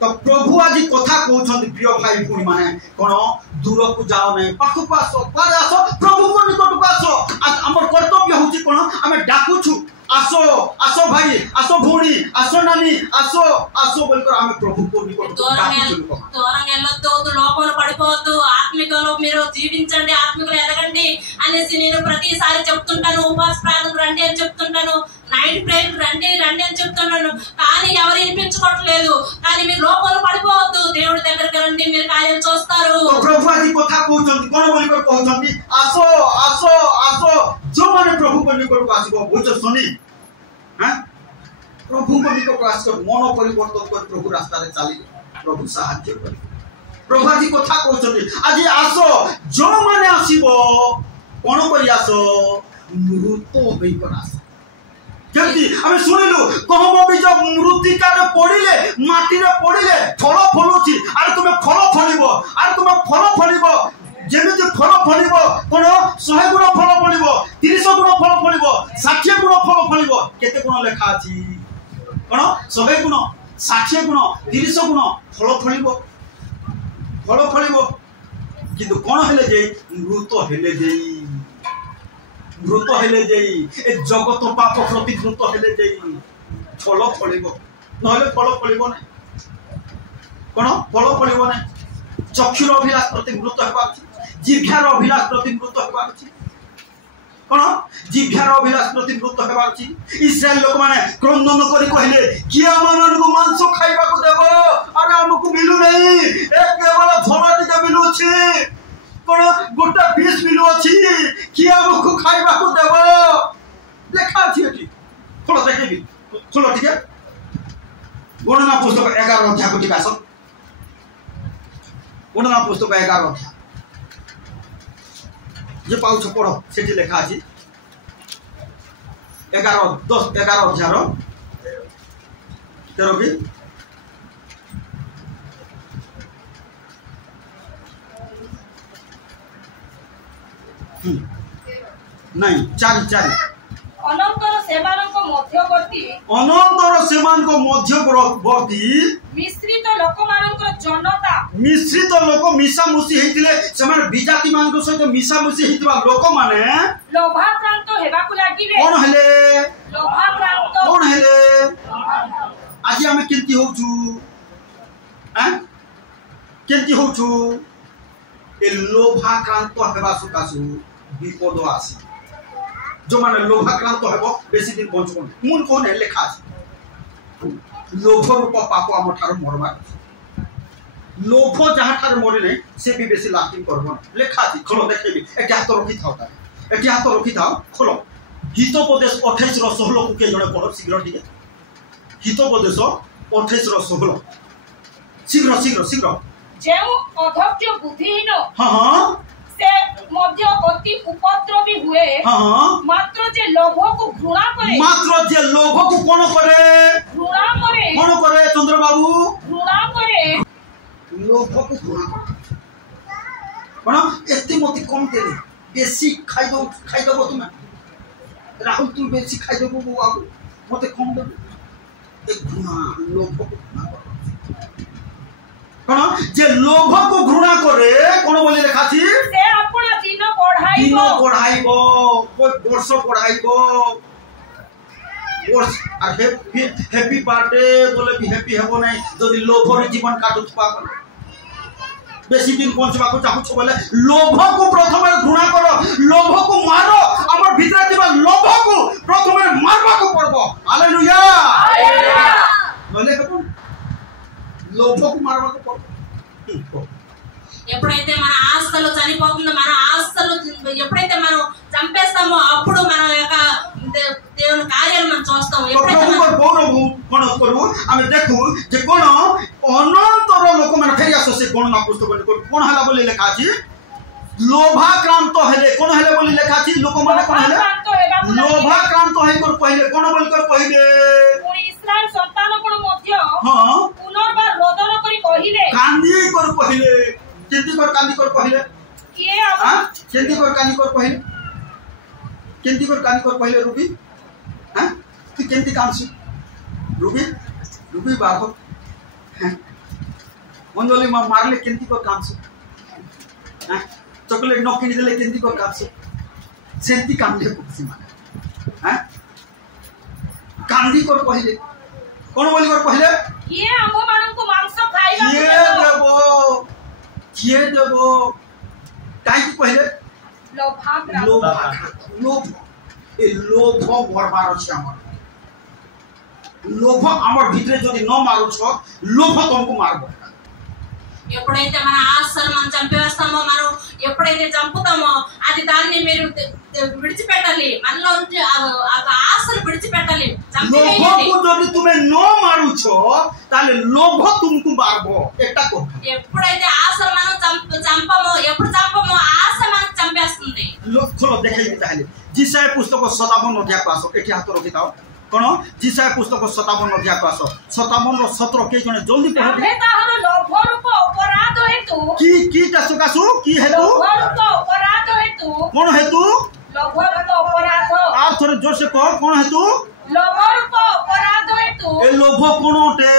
तो प्रभु आज कथा कहउछन प्रिय भाई भूणी माने कोन दूर को जाओ नहीं पाखु पासो पारे आसो प्रभु को निकट को आसो आज हमर कर्तव्य होची कोन हमें डाकुछु आसो आसो भाई आसो भूणी आसो नानी आसो आसो बोलकर हमें प्रभु को निकट को डाकुछु దూరం వెళ్ళొద్దు లోపల పడిపోవద్దు ఆత్మికలో మీరు జీవించండి ఆత్మికలో ఎదగండి అనేసి నేను ప్రతిసారి చెప్తుంటాను ఉపవాస ప్రార్థనకు రండి అని చెప్తుంటాను నైట్ ప్రేయర్ రండి అని చెప్తున్నాను కానీ ఎవరు వినిపించుకోవట్లేదు కానీ మీరు లోపల పడిపోవద్దు దేవుడి దగ్గరికి రండి మీరు కార్యాలు చూస్తారు प्रभु आज कथा कहउछन कोन बोलकर कहउछन आसो आसो आसो जो माने प्रभु को निकट को आसीबो बुझ सुनी हां प्रभु को निकट को आसकर मन परिवर्तन कर प्रभु रास्ता रे चली प्रभु सहायता करे प्रभु आज कथा कहउछन आज आसो जो माने आसीबो कोन करी आसो मृत होई कर आसो केमती हमें सुनिलु कहम भी जब मृत्तिका रे पड़िले माटी रे पड़िले फल फलुची आर तुमे फल फलिबो जेमिति फल फलिबो कोन 100 गुण फल फलिबो 30 गुण फल फलिबो 60 गुण फल फलिबो केते गुण लेखा अछि कोन 100 गुण 60 गुण 30 गुण फल फलिबो किंतु कोन हेले जे मृत हेले जेई ए जगत पाप प्रति मृत हेले जेई फल फलिबो नहले फल फलिबो नै कोन फल फलिबो नै चक्षुर अभिलाष प्रति मृत हेबा जिह्वार अभिलाष प्रति मृत हेबा कोन जिह्वार अभिलाष प्रति मृत हेबा इस्राएल लोक माने क्रंदन करी कहले किया मानन को मांस खाइबा को देबो अरे हमकु मिलु नै ए केवल झोला टिका मिलु छी कोन गोटा 20 मिलु अछि किया हमकु खाइबा को देबो लेखा छी खोल देखी खोल ठीक है गणना पुस्तक 11 अध्याय को टिका सब गणना पुस्तक 11 अध्याय ये पाउछ पढ़ सेठी लेखा अछि 11 अध्याय 13 भी नहीं 4 ଅନନ୍ତର ସେମାନଙ୍କ ମଧ୍ୟବର୍ତ୍ତୀ ମିଶ୍ରିତ ଲୋକମାନଙ୍କର ଜନତା ମିଶ୍ରିତ ଲୋକ ମିଶାମୁଶି ହେଇଥିଲେ ସେମାନେ ବିଜାତି ମାନଙ୍କ ସହିତ ମିଶାମୁଶି ହେଇଥିବା ଲୋକମାନେ ଲୋଭାକ୍ରାନ୍ତ ହେବାକୁ ଲାଗିଲେ କଣ ହେଲେ ଲୋଭାକ୍ରାନ୍ତ ଆଜି ଆମେ କେମିତି ହଉଛୁ କେମିତି ହଉଛୁ ଏ ଲୋଭାକ୍ରାନ୍ତ ହେବା ସକାଶୁ ବିପଦ ଆସି जो माने लोभाक्रांत हेबो बेसी दिन बंचबो मूल कोन लेखा अछि लोभ रूप पाप आम ठार मरबा लोभ जहाँ ठार मरे नहीं से भी बेसी लास्टिंग करबो लेखा अछि खोलो देखबी एटी हाथ रखी थाओ एटी हाथ रखी थाओ खोलो हितोपदेश 28 रो 16 को के जणे पढो शीघ्र ठीक हितोपदेश 28 रो 16 शीघ्र शीघ्र शीघ्र जेउ अधक्ष बुद्धिहीन हां से मध्य अति उपद्रवी हुए मात्र जे लोभ को घृणा करे कौन करे चंद्र बाबू घृणा करे लोभ को घृणा कौन एते मति कम देले बेसी खाइ दो तुमे राहुल तू बेसी खाइ दो बाबू मते कम दे एक घृणा लोभ को घृणा कर कौन जे लोभ को घृणा करे कौन बोली लिखा छी से अपना दिन बढ़ाइबो कोई वर्ष बढ़ाइबो वर्ष आ हैप्पी बर्थडे बोले भी हैप्पी हेबो नहीं जदी लोभ रे जीवन काटुथबा बेसी दिन पहुंचबा को चाहू बोले लोभ को प्रथम घृणा करो लोभ को मारो हमर भीतर दिबा लोभ को प्रथम मारबा को पड़बो हालेलुया बोले हेबो लोभ को मारबा को पड़बो ఎప్పుడైతే మన ఆస్తులు చనిపోతుందో మన ఆస్తులు ఎప్పుడైతే మనం చంపేస్తామో అప్పుడు మన యొక్క దేవుని కార్యాలు మనం చూస్తాం ఎప్పుడైతే మనం గౌరవ కోణ కरू ଆମେ देखू जे कोन अनंतर लोक मन फेरि आसो से कोन ना पुस्तक कोन हला बोली लेखा छी लोभाक्रांत हेले कोन हेले बोली लेखा छी लोक मन कोन हेले लोभाक्रांत हे कर पहिले कोन बोल कर पहिले पुरी इस्राएल संतान कोन मध्य हां पुनर्बार रोदन करी कहिले कांदी कर पहिले केंती कर कांदी कर पहिले के हां केंती कर कांदी कर पहिले केंती कर कांदी कर पहिले रूबी हां तू केंती काम छी रूबी बाबू मंजोली मा मारले केंती कर काम छी हां चॉकलेट न किनी देले केंती कर काम छी सेंती काम ले कुछ माने हां कांदी कर पहिले कोन बोली कर पहिले ये हमो मानन को मांस खाइबा ये देबो काई की पहिले लोभ ए लोभ मरबार अछि हमर लोभ हमर भीतर जदी न मारू छ लोभ तुमको मारबो ఎప్పుడైతే మన ఆశలు మనం చంపేస్తామో మనం ఎప్పుడైతే చంపుతామో అది దాన్ని మీరు విడిచిపెట్టాలి మనలో ఉంటే ఆ ఆశలు విడిచిపెట్టాలి చంపేయండి లోభ যদি তুমি ন মারু ছ তাহলে লোভ तुमको মারবো এটা কో ఎప్పుడైతే ఆశలు మనం చంపమో ఎప్పుడు చంపమో ఆశ మనకు చంపేస్తుంది খোলো দেখাই তাহলে জিসায় পুস্তক 57 অধ্যায় পাসো এটি হাত রখি দাও কোন জিসায় পুস্তক 57 অধ্যায় পাসো 57 র 17 কে জনে জলদি পড়ো আমি তাহলে লোভ রূপ অপরাধ হেতু কি কাসুকাসু কি হেতু লোভ রূপ অপরাধ হেতু কোন হেতু লোভ রূপ অপরাধ আর থরে জোর সে কহ কোন হেতু লোভ রূপ অপরাধ হেতু এ লোভ কোনটে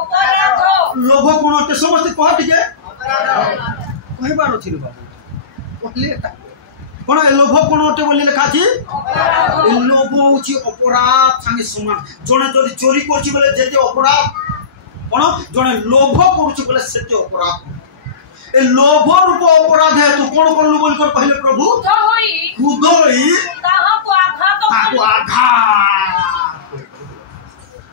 অপরাধ লোভ কোনটে সমস্ত কহ টিকে কইবার আছিল বাবু কইলে এটা কোন এ লোভ কোনটে বলি লেখা আছে এ লোভ হচ্ছে অপরাধ সঙ্গে সমান জনে যদি চোরি করছি বলে যেতে অপরাধ কোন জনে লোভ করছে বলে সেতে অপরাধ ए लोभ रूप अपराध है तू कोन करलु बोल कर पहले प्रभु खुद होई ताहा को आघात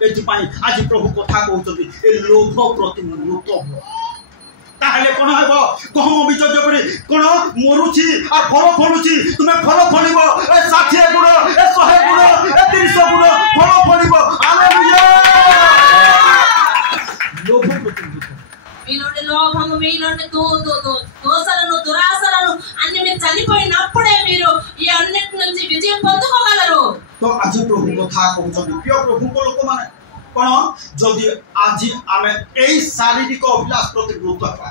एति पाई आज प्रभु कथा कहउतबी ए लोभ प्रति मुक्त हो ता ताहले कोन हेबो गहम बीज जेपरि कोन मरुछि आ फल फलुछि तुमे फल फलिबो ए 60 गुण ए 100 गुण ए 300 गुण फल फलिबो हालेलुया लोभ प्रतिबोध మీలోని లోభము మీలోని దోషాలను దురాశలను అన్ని మీరు చనిపోయినప్పుడే మీరు ఈ అన్నిటి నుంచి విజయం పొందుకోగలరు. तो आज प्रभु कथा कहउछन प्रिय प्रभु को लोक माने कोन जदि आज आमे एई शारीरिक अभिलाष प्रति गुरुत्व हेबा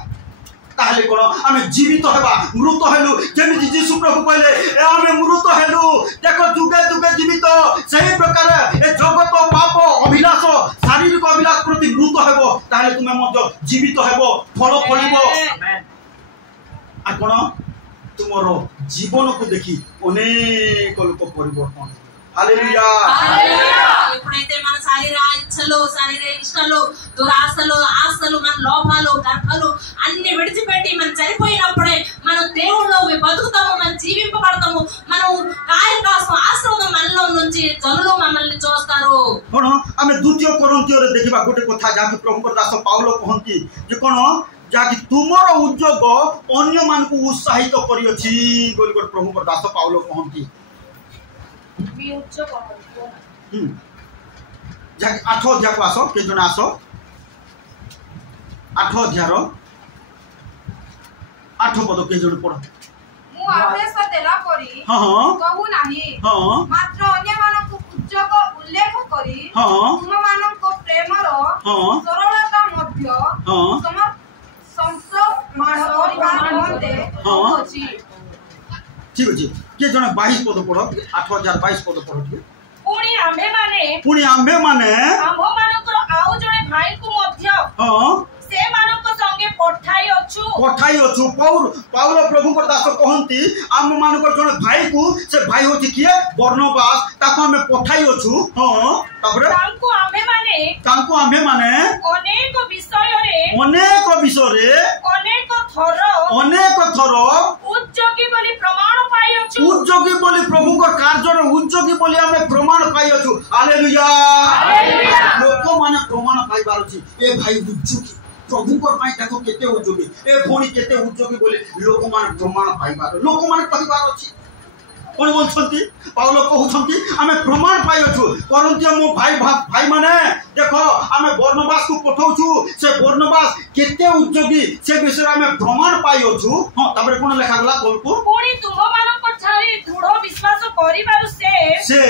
ताहले कोन आमे जीवित हेबा मृत हेलु जेमि यीशु प्रभु कहले ए आमे मृत हेलु देखो जुगे जुगे जीवित सही प्रकार ए जगत पाप अभिलाष शारीरिक अभिलाष प्रति मृत हेबो ताहले तुमे मध्य जीवित हेबो फल फलिबो आ कोन तुमरो जीवन को देखि अनेक लोक परिवर्तन हालेलुया ఎప్పుడైతే మన శరీర ఇచ్చలు శరీర ఇష్టాలు దురాశలు ఆశలు మన లోపాలు గర్భాలు అన్ని విడిచిపెట్టి మనం చనిపోయినప్పుడే మనం దేవుళ్ళో బతుకుతాము మనం జీవింపబడతాము మనం కాయకాసం ఆశ్రమం మనలో నుంచి జనులు మమ్మల్ని చూస్తారు. कोन आमे द्वितीय कोरिन्थियो रे देखिबा गोटे कथा जाकि प्रभु दास पाउलो कहंती जे कोन जाकि तुमरो उद्योग अन्य मान को उत्साहित करियछि बोल गोटे प्रभु दास पाउलो कहंती మీ ఉద్యోగం जाकि 8 अध्याय को आसो के जण आसो 8 अध्याय रो 8 पद के जण पढ मु आदेश देला परी हां हां कहू नाही हां मात्र अन्य मानक उद्योग उल्लेख करी हां तुम मानक प्रेमर हां सरलता मध्य हां संप्रमाण परिवार मते हां अछि. ठीक अछि के जण 22 पद पढ 8022 पद पढ पुणी आम्भे माने आम्भो मानकर आउ जणे भाई को मध्य हां से मानक संगे पठाई अछु पाउल प्रभु को दास कहंती आम मानकर जणे भाई को से भाई होती किए बर्नबास ताको हमें पठाई अछु हां तापर तांको आम्भे माने अनेक विषय रे अनेक थर उद्योगी बोली प्रमाण पाई अछु उद्योगी बोली प्रभु को कार्य उद्योगी बोली हमें प्रमाण पाई अछु हालेलुया लोक माने प्रमाण पाई बारछि ए भाई उद्योगी प्रभु को पाई देखो केते उद्योगी ए भोणी केते उद्योगी बोली लोक माने प्रमाण पाई बार लोक माने कहिबार अछि कोन बोलछंती पाउलो कहउछंती हमें प्रमाण पाई अछु परंतु मो भाई माने देखो हमें बर्नबास को पठाउछु से बर्नबास केते उद्योगी से विषय हमें प्रमाण पाई अछु हां तबरे कोन लेखा गला बोलको पुणी तुम मानक छारी दृढ़ विश्वास करिबारु से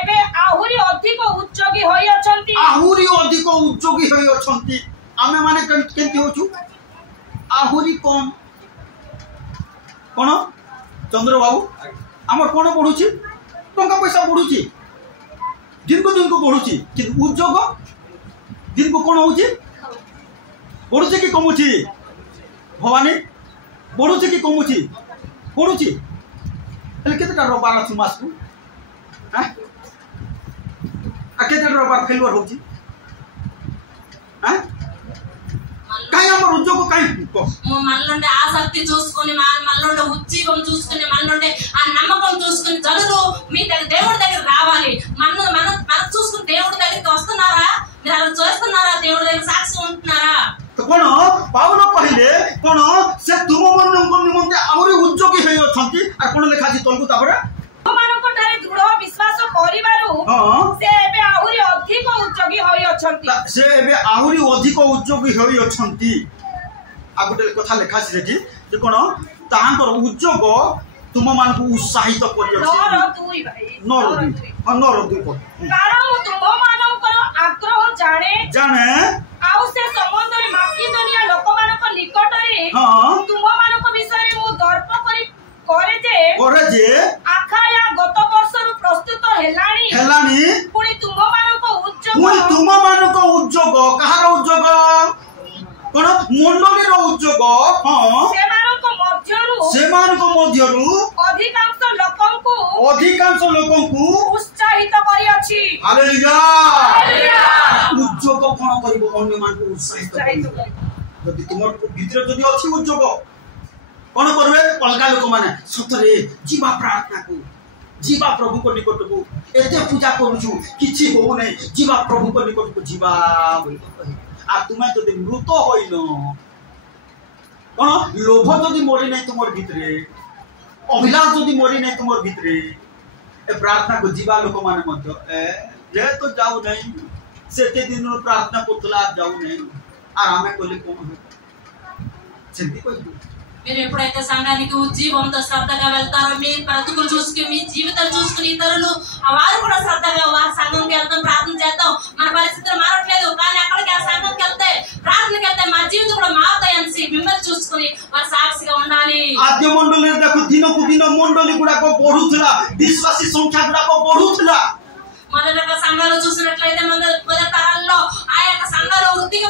एबे आहुरी अधिक उद्योगी होई अछंती आहुरी अधिक उद्योगी होई अछंती आमे माने केंती होछु आहुरी कोन चंद्र बाबू आमर कोन पढुची टंका पैसा पढुची दिन को पढुची कि उद्योग दिन को कोन होची पढुची कि कमुची भवानी पढुची कि कमुची पढुची एल केतेटा रबार अछि मास को हां आ केतेटा रबार फेलवर होची हां काय हमर उद्योग काय మనలోండే ఆసక్తి చూసుకొని మనలోండే ఉద్యోగం చూసుకొని మనలోండే ఆ నమ్మకం చూసుకొని జనులు మీ దగ్గర దేవుడి దగ్గర రావాలి. మన చూసుకుని దేవుడి దగ్గరికి వస్తున్నారా మీరు అలా చేస్తున్నారా దేవుడి దగ్గర సాక్షి ఉంటున్నారా कोन पाउलो कहले कोन से तुम मन निमंते आउरी उद्योगी होई अछंती आ कोन लेखा छी तलकु ताबरे मानक तारे दृढ़ विश्वास करिबारु से एबे आहुरी अधिक उद्योगी होई अछंती से एबे आहुरी अधिक उद्योगी होई अछंती आ गोटे कथा लेखा छी रेटी जे कोन तांकर उद्योग तुम मान को उत्साहित करियो नर दुई भाई नर दुई को कारण तुम मानकर आग्रह जाने आउ से समुद्र माकिदोनिया लोक मानक निकट रे तुम मानक विषय मु दर्प करी करे जे आखाया गत वर्ष रु प्रस्तुत हेलानी पुनी तुम मानक उद्योग कहार उद्योग कोन मंडली रो उद्योग हां सेमानक मध्यरु अधिकांश लोकंकु उत्साहित करी अछि हालेलुया उद्योग कोन करिवो अन्य मान को उत्साहित करिवो जदि तुमर भीतर जदि अछि उद्योग कोन करबे अलगा लोक माने सतरे जीवा प्रार्थना को जीवा प्रभु को निकट को एते पूजा करूछु किछि हो नै जीवा प्रभु को निकट को जीवा बोल आ तुमे जदि मृत होइनो কোন লোভ যদি মরি নাই তোমার ভিতরে অভিলাষ যদি মরি নাই তোমার ভিতরে ए प्रार्थना को जीवा लोक माने मध्य जे तो जाऊ नहीं सेते दिन प्रार्थना करतला जाऊ नहीं आराम कोले कोन हो చెంది కొద్దు మీరు ఎప్పుడైతే సంఘానికి ఉజ్జీవంతో శ్రద్ధగా వెళ్తారో మీ బ్రతుకులు చూసుకుని మీ జీవితాలు చూసుకుని ఇతరులు వారు కూడా శ్రద్ధగా సంఘంకి వెళ్తాం ప్రార్థన చేద్దాం మన పరిస్థితులు మారట్లేదు కానీ అక్కడికి ఆ సంఘంకి వెళ్తే ప్రార్థనకి వెళ్తే మా జీవితం కూడా మారుతాయి అని మిమ్మల్ని చూసుకుని వారు సాక్షిగా ఉండాలి ఆద్య మండలి देखो दिनକୁ ଦିନ మండలి గుడాక బଢుతలా విశ్వాసీ సంఖ్య గుడాక బଢుతలా మొదటగా సంఘాలు చూసినట్లయితే మొదటి తరాల్లో ఆ యొక్క సంఘాలు వృద్ధికి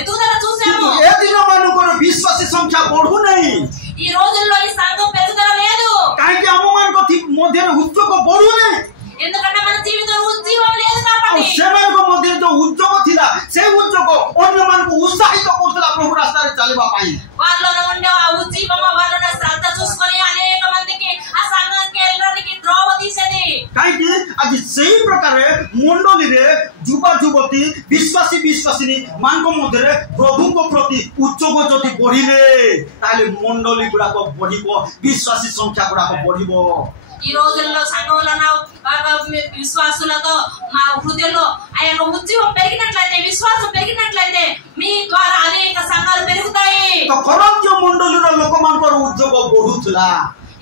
ఎదుగుదల చూసాము ఏ దినమానకర విశ్వాసీ సంఖ్య బଢు ନାହିଁ ఈ రోజుల్లో ఈ సంఘం పెరుగుదల లేదు కాకి అమ్మమానక మధ్యన ఉద్యోగ బଢు ନାହିଁ ఎందుకంటే మన జీవితంలో ఉజ్జీవం లేదు కాబట్టి ସେମାନଙ୍କ ମଧ୍ୟରେ जो ଉଦ୍యోଗ ଥିଲା ସେ ଉଦ୍యోଗ ଅନ୍ୟମାନଙ୍କୁ ଉତ୍ସାହିତ କରୁଥିଲା ପ୍ରଭୁ ରାସ୍ତାରେ ଚାଲିବା ପାଇଁ వారిలో ఉండే ఆ ఉజ్జీవం వాళ్ళ శ్రద్ధ చూసుకొని అనేక మందికి ఆ సంఘానికి వెళ్ళడానికి త్రోవ తీసేది କାହିଁକି ଆଜି ସେଇ ପ୍ରକାରରେ ମଣ୍ଡଳୀରେ ଯୁବା ଯୁବତୀ ବିଶ୍ୱାସୀ ବିଶ୍ୱାସିନୀ ମାନଙ୍କ ମଧ୍ୟରେ ପ୍ରଭୁଙ୍କ ପ୍ରତି ଉଦ୍ଯୋଗ ଯଦି ବଢିଲେ ତାହେଲେ ମଣ୍ଡଳୀ ଗୁଡାକ ବଢିବ ବିଶ୍ୱାସୀ ସଂଖ୍ୟା ଗୁଡାକ ବଢିବ ఈ రోజుల్లో సంఘంలో విశ్వాసులతో మా హృదయంలో ఆ యొక్క ఉద్యమం పెరిగినట్లయితే విశ్వాసం పెరిగినట్లయితే మీ ద్వారా అనేక సంఘాలు పెరుగుతాయి కొరంథీయ మండలిର ଲୋକମାନଙ୍କର ଉଦ୍ଯୋଗ ବଢୁଥିଲା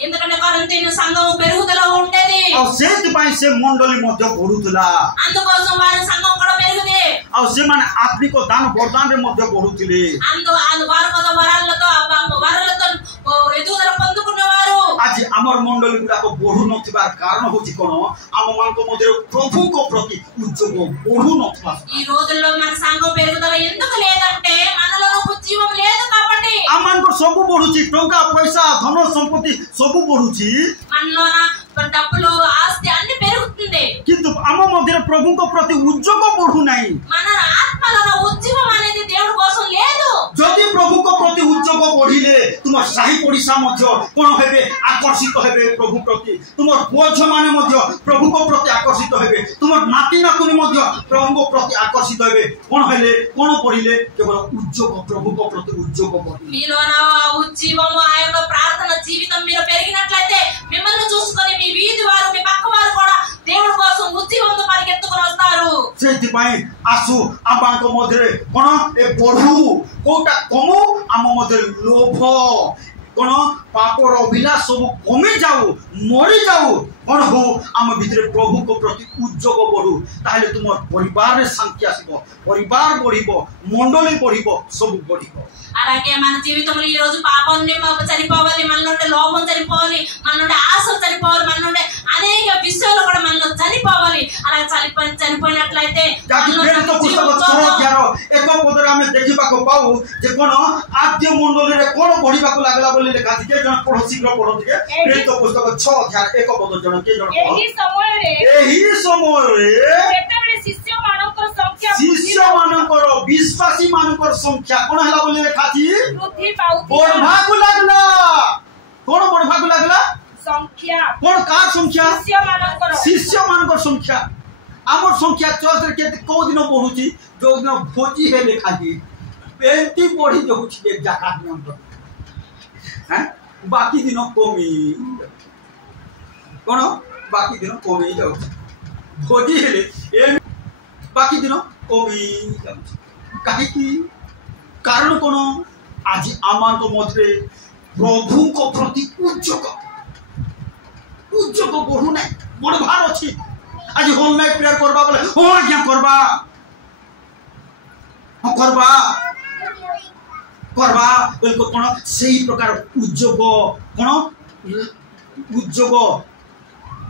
ఎందుకంటే కొరంథీయ సంఘం పెరుగుదల ఉండేది ଆଉ ସେଇଥିପାଇଁ ସେ ମଣ୍ଡଳୀ ମଧ୍ୟ ବଢୁଥିଲା అందుకోసం వారి సంఘం కూడా పెరుగుది ଆଉ ସେମାନେ ଆତ୍ମିକ ଦାନ ବରଦାନରେ ମଧ୍ୟ ବଢୁଥିଲେ వరాలతో ఎదుగుదల పొందుకున్నవారు ଆଜି ଆମର ମଣ୍ଡଳୀ ଗୁଡାକ ବଢୁ ନଥିବାର କାରଣ ହଉଛି କଣ ଆମମାନଙ୍କ ମଧ୍ୟରେ ପ୍ରଭୁଙ୍କ ପ୍ରତି ଉଦ୍ଯୋଗ ବଢୁ ନଥିବା ఈ రోజుల్లో మన సంఘం పెరుగుదల ఎందుకు లేదంటే మనలో ఉజ్జీవం లేదు కాబట్టి ଆମମାନଙ୍କ ସବୁ ବଢୁଛି ଟଙ୍କା ପଇସା ଧନ ସମ୍ପତ୍ତି ସବୁ ବଢୁଛି మనలో డబ్బులు ఆస్తి అన్ని పెరుగుతుంది କିନ୍ତୁ ଆମ ମଧ୍ୟରେ ପ୍ରଭୁଙ୍କ ପ୍ରତି ଉଦ୍ଯୋଗ ବଢୁ ନାହିଁ మన ఆత్మలో ఉజ్జీవం అనేది దేవుడి కోసం లేదు ଯଦି ପ୍ରଭୁଙ୍କ ପ୍ରତି ଉଦ୍ଯୋଗ ବଢିଲେ ତୁମ ସାହି ପଡିଶା ମଧ୍ୟ କଣ ହେବେ ଆକର୍ଷିତ ହେବେ ପ୍ରଭୁ ପ୍ରତି ତୁମର ପୁଅ ଝିଅ ମାନେ ମଧ୍ୟ ପ୍ରଭୁଙ୍କ ପ୍ରତି ଆକର୍ଷିତ ହେବେ ତୁମର ନାତି ନାତୁଣୀ ମଧ୍ୟ ପ୍ରଭୁଙ୍କ ପ୍ରତି ଆକର୍ଷିତ ହେବେ କଣ ହେଲେ କଣ ବଢିଲେ କେବଳ ଉଦ୍ଯୋଗ ପ୍ରଭୁଙ୍କ ପ୍ରତି ఉద్యోగ బଢిଲେ మీలో ఉజ్జీవము ఆ యొక్క ప్రార్థన జీవితం మీరు పెరిగినట్లయితే మిమ్మల్ని చూసుకొని మీ వీధి వారు మీ పక్క వారు కూడా దేవుడి కోసం ఉజ్జీవంతో పరిగెత్తుకుని వస్తారు ସେଥିପାଇଁ ଆସୁ ଆମଙ୍କ ମଧ୍ୟରେ କଣ ଏ ବଢୁ କୋଉଟା କମୁ ଆମ ମଧ୍ୟରେ ଲୋଭ କଣ ପାପର ଅଭିଳାଷ ସବୁ କମି ଯାଉ ମରି ଯାଉ କଣ ହଉ ଆମ ଭିତରେ ପ୍ରଭୁଙ୍କ ପ୍ରତି ଉଦ୍ଯୋଗ ବଢୁ ତାହେଲେ ତୁମ ପରିବାରରେ ଶାନ୍ତି ଆସିବ ପରିବାର ବଢିବ ମଣ୍ଡଳୀ ବଢିବ ସବୁ ବଢିବ అలాగే మన జీవితంలో ఈ రోజు పాపాన్ని చనిపోవాలి మన నుండి లోపం చనిపోవాలి మన నుండి ఆశలు చనిపోవాలి మన నుండి అనేక విషయాలు కూడా మనలో చనిపోవాలి అలా చనిపోయినట్లయితే ଏକ ପଦରେ ଆମେ ଦେଖିବାକୁ ପାଉ ଯେ କଣ ଆଦ୍ୟ ମଣ୍ଡଳୀରେ କଣ ବଢିବାକୁ ଲାଗିଲା ବୋଲି ଲେଖାଛି କିଏ ଜଣେ ପଢ ଶୀଘ୍ର ପଢନ୍ତି ପ୍ରେରିତ ପୁସ୍ତକ 6 ଅଧ୍ୟାୟ 1 ପଦ ଜଣ କିଏ ଜଣେ ଏହି ସମୟରେ ଯେତେବେଳେ ଶିଷ୍ୟମାନଙ୍କର ବିଶ୍ୱାସୀ ମାନଙ୍କର ସଂଖ୍ୟା କଣ ହେଲା ବୋଲି ଲେଖାଛି ବୃଦ୍ଧି ପାଉଥିଲା ବଢବାକୁ ଲାଗିଲା କଣ ବଢବାକୁ ଲାଗିଲା ସଂଖ୍ୟା କଣ କାର ସଂଖ୍ୟା ଶିଷ୍ୟମାନଙ୍କର ସଂଖ୍ୟା ଆମର ସଂଖ୍ୟା ଚର୍ଚ୍ଚରେ କେତେ କୋଉ ଦିନ ବଢୁଛି ଯୋଉ ଦିନ ଭୋଜି ହେଲେ ଖାଲି ଏମିତି ବଢି ଯାଉଛି ଜାଗା ନିୟନ୍ତ୍ରଣ ବାକି ଦିନ କମି କଣ ବାକି ଦିନ କମି ଯାଉଛି ଭୋଜି ହେଲେ ବାକି ଦିନ କମି ଯାଉଛି କାହିଁକି କାରଣ କଣ ଆଜି ଆମମାନଙ୍କ ମଧ୍ୟରେ ପ୍ରଭୁଙ୍କ ପ୍ରତି ଉଦ୍ଯୋଗ ବଢୁ ନାହିଁ ବଢବାର ଅଛି आज होम नाइट प्रेयर करबा बोले हो आज्ञा करबा बोल को कोन सही प्रकार उद्योग कोन उद्योग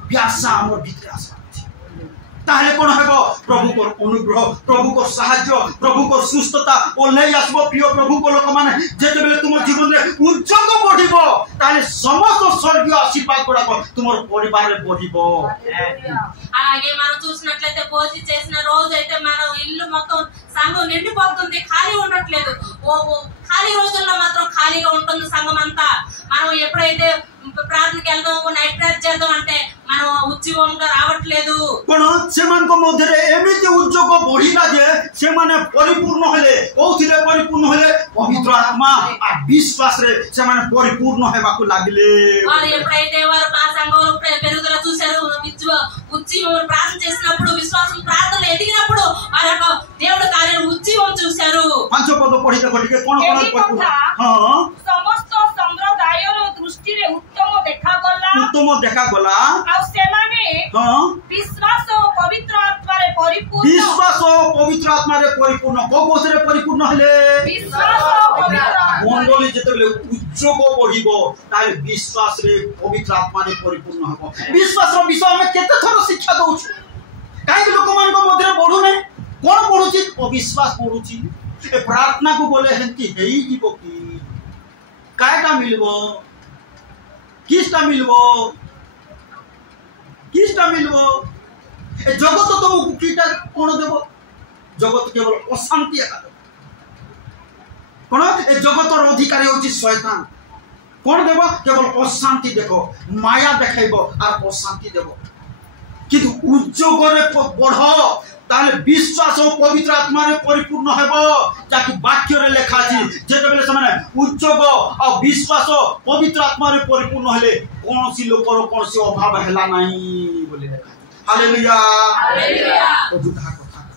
व्यासा हमर भीतर आसा ताले कोन हेबो प्रभु को अनुग्रह प्रभु को सहायता प्रभु को सुस्थता ओल्हे आसबो प्रिय प्रभु को लोक माने जे बेले तुम जीवन रे उद्योग बढ़िबो ताले समस्त स्वर्गीय आशीर्वाद गुडा तुमर परिवार रे बढ़िबो అలాగే మనం చూసినట్లయితే భోజనం చేసిన రోజు అయితే మన ఇల్లు మొత్తం సంఘం నిండిపోతుంది ఖాళీ ఉండట్లేదు ఖాళీ రోజుల్లో మాత్రం ఖాళీగా ఉంటుంది సంఘం అంతా మనం ఎప్పుడైతే ప్రార్థనకి వెళ్దాం నైట్ ప్రేయర్ చేద్దాం అంటే మనం ఉద్యోగంగా రావట్లేదు कोन सेमान को मध्य एमिति उद्योग बढ़िला जे सेमाने परिपूर्ण हेले कोथिले परिपूर्ण हेले पवित्र आत्मा आ विश्वास रे से माने परिपूर्ण हेबाकू लागिले వారు ఎప్పుడైతే వారు ఆ సంఘంలో పెరుగుదల చూశారు ఉజ్జీవం ప్రార్థన చేసినప్పుడు విశ్వాసం ప్రార్థనలు ఎదిగినప్పుడు వారి యొక్క దేవుడి కార్యం ఉజ్జీవం చూశారు 5 पद पढिते कोटिके कोन कोन हां समस्त संप्रदायर दृष्टि रे उत्तम देखा गला आ सेमाने हां विश्वास और पवित्र आत्मा रे परिपूर्ण को कोसरे परिपूर्ण हले विश्वास और पवित्र मंडली जेतले उज्जोग बढ़िबो ताले विश्वास रे पवित्र आत्मा रे परिपूर्ण हबो विश्वास रो विषय में केते थरो शिक्षा दउछु काहे लोक मान को मध्य बढ़ु नै कोन पढुची अविश्वास पढुची ए प्रार्थना को बोले हेंती हेई जीवो की कायटा मिलबो किसटा मिलबो ए जगत तुमको कीटा कोन देबो जगत केवल अशांति एका कोन ए जगतर अधिकारी होची शैतान कोन देबो केवल अशांति देखो माया देखाइबो और अशांति देबो किंतु उज्जोग रे बढ़ो ताले विश्वास और पवित्र आत्मा रे परिपूर्ण हेबो जाकि वाक्य रे लिखा अछि जेते बेले समान उज्जोग और विश्वास और पवित्र आत्मा रे परिपूर्ण हेले कोनोसी लोकर कोनोसी अभाव हेला नाही बोले लिखा हालेलुया హల్లెలూయా तो दुखा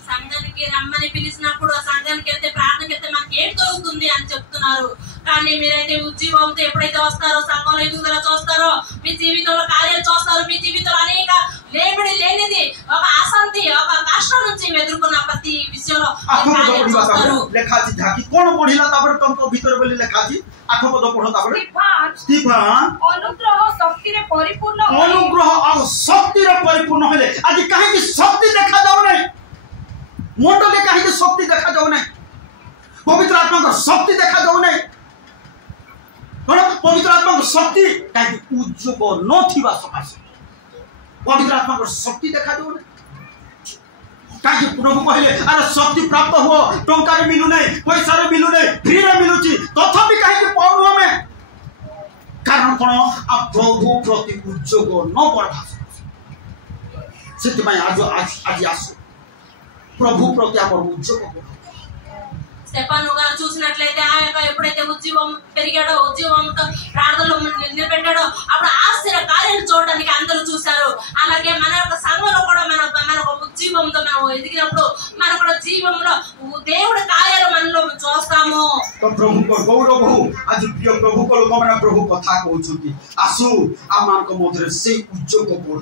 సంఘానికి రమ్మని పిలిచినప్పుడు ఆ సంఘానికి వెళ్తే ప్రార్థనకి వెళ్తే మాకు ఏం దొరుకుతుంది అని చెప్తున్నారు కానీ మీరైతే ఉజ్జీవంతో ఎప్పుడైతే వస్తారో సంఘంలో ఎదుగుదల చూస్తారో మీ జీవితంలో కార్యాలు చూస్తారో మీ జీవితంలో అనేక లేనిది ఒక అశాంతి ఒక కష్టం నుంచి ఎదుర్కొన్న ప్రతి విషయంలో కార్యాలు చూస్తారు लेखाजी ढाकी कोन पढिला तापर तुमको भीतर बोली लेखाजी 8 पद पढो तापर स्टीफन अनुग्रह शक्ति रे परिपूर्ण अनुग्रह और शक्ति रे परिपूर्ण होले आज काहे की शक्ति देखा जाउ नै मंडले काहे की शक्ति देखा जाउ नै पवित्र आत्मा को शक्ति देखा जाउ नै कोन पवित्र आत्मा को शक्ति काहे उज्जोग नथिबा सकाश पवित्र आत्मा को शक्ति देखा जाउ नै काहे प्रभु कहले अरे शक्ति प्राप्त हो टंका रे मिलु नै पैसा रे मिलु नै फ्री रे मिलुची तथापि काहे की पाउनु हमें कारण कोन आ प्रभु प्रति उज्जोग न बढ़ा सेति आज आसु प्रभु प्रति आप उज्जोग స్టెఫాను గారు చూసినట్లయితే ఆ యొక్క ఎప్పుడైతే ఉజ్జీవం పెరిగాడో ఉజ్జీవంతో ప్రార్థనలో నిలబెట్టాడో అప్పుడు ఆశ్చర్య కార్యాలు చూడడానికి అందరూ చూశారు అలాగే మన యొక్క సంఘంలో కూడా మన ఉజ్జీవంతో మనం ఎదిగినప్పుడు మన కూడా జీవంలో దేవుడి కార్యాలు మనలో చూస్తాము तो प्रभु को गौरव हो आज प्रिय प्रभु को लोक माने प्रभु कथा कहउछंती आसु आमान को मधुर से उज्जोग बढ़ो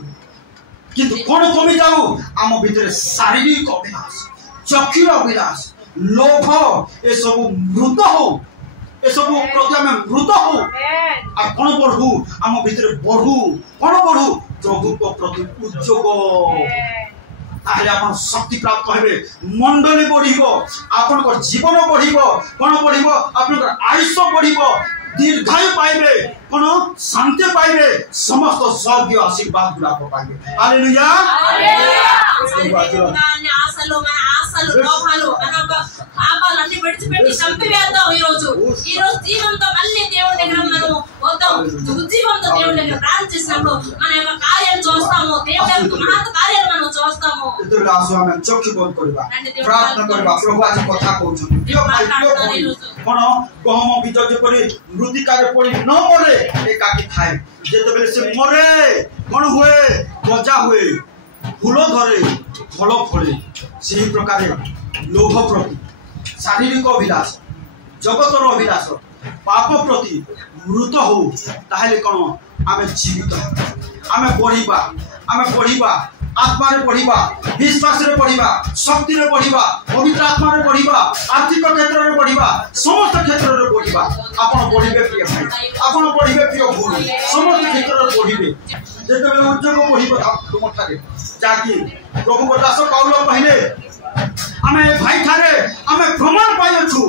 किंतु कोन कमी जाऊ आम भीतर शारीरिक अभिलाष चक्षुर अभिलाष लोभ ए सब मृत हो ए सब प्रति में मृत हो आ कोन बढ़ू आम भीतर बढ़ू कोन बढ़ू प्रभु को प्रति उज्जोग ताहले आपण शक्ति प्राप्त हेबे मंडली बढ़िबो आपण को जीवन बढ़िबो कोन बढ़िबो आपण को आयुष्य बढ़िबो दीर्घायु पाइबे कोन शांति पाइबे समस्त स्वर्गीय आशीर्वाद गुड़ा पाइबे हालेलुया ఆశలు మన ఆశలు లోపాలు మన పాపాలన్నీ విడిచిపెట్టి చంపివేద్దాం ఈ రోజు జీవంతో మళ్ళీ దేవుడి దగ్గర మనం వద్దాం ఉజ్జీవంతో దేవుడి దగ్గర ప్రార్థన చేసినప్పుడు మన యొక్క కార్యాలు చూస్తాము దేవుడి యొక్క మహత్ కార్యాలు మనం చూస్తాము इतने आसु हमें चक्षु बंद करबा प्रार्थना करबा प्रभु आज कथा कहउछन कोन गहम बीज जेपरि मृतिका रे पड़ी न मरे एकाकी थाए जेते बेले से मरे कोन हुए गजा हुए फूल धरे फल फले से प्रकार लोभ प्रति शारीरिक अभिलाष जगतर अभिलाष पाप प्रति मृत हो ताहले कोन आमे जीवित आमे बढ़िबा आत्मा रे बढ़िबा विश्वास रे बढ़िबा शक्ति रे बढ़िबा पवित्र आत्मा रे बढ़िबा आर्थिक क्षेत्र रे बढ़िबा समस्त क्षेत्र रे बढ़िबा आपण बढ़िबे प्रिय भाई आपण बढ़िबे प्रिय भूल समस्त क्षेत्र रे बढ़िबे जेते बेले उद्योग बढ़िबो तुमठारे जाकी प्रभु को दास पाउल पहिले आमे भाई थारे आमे प्रमाण पाइछु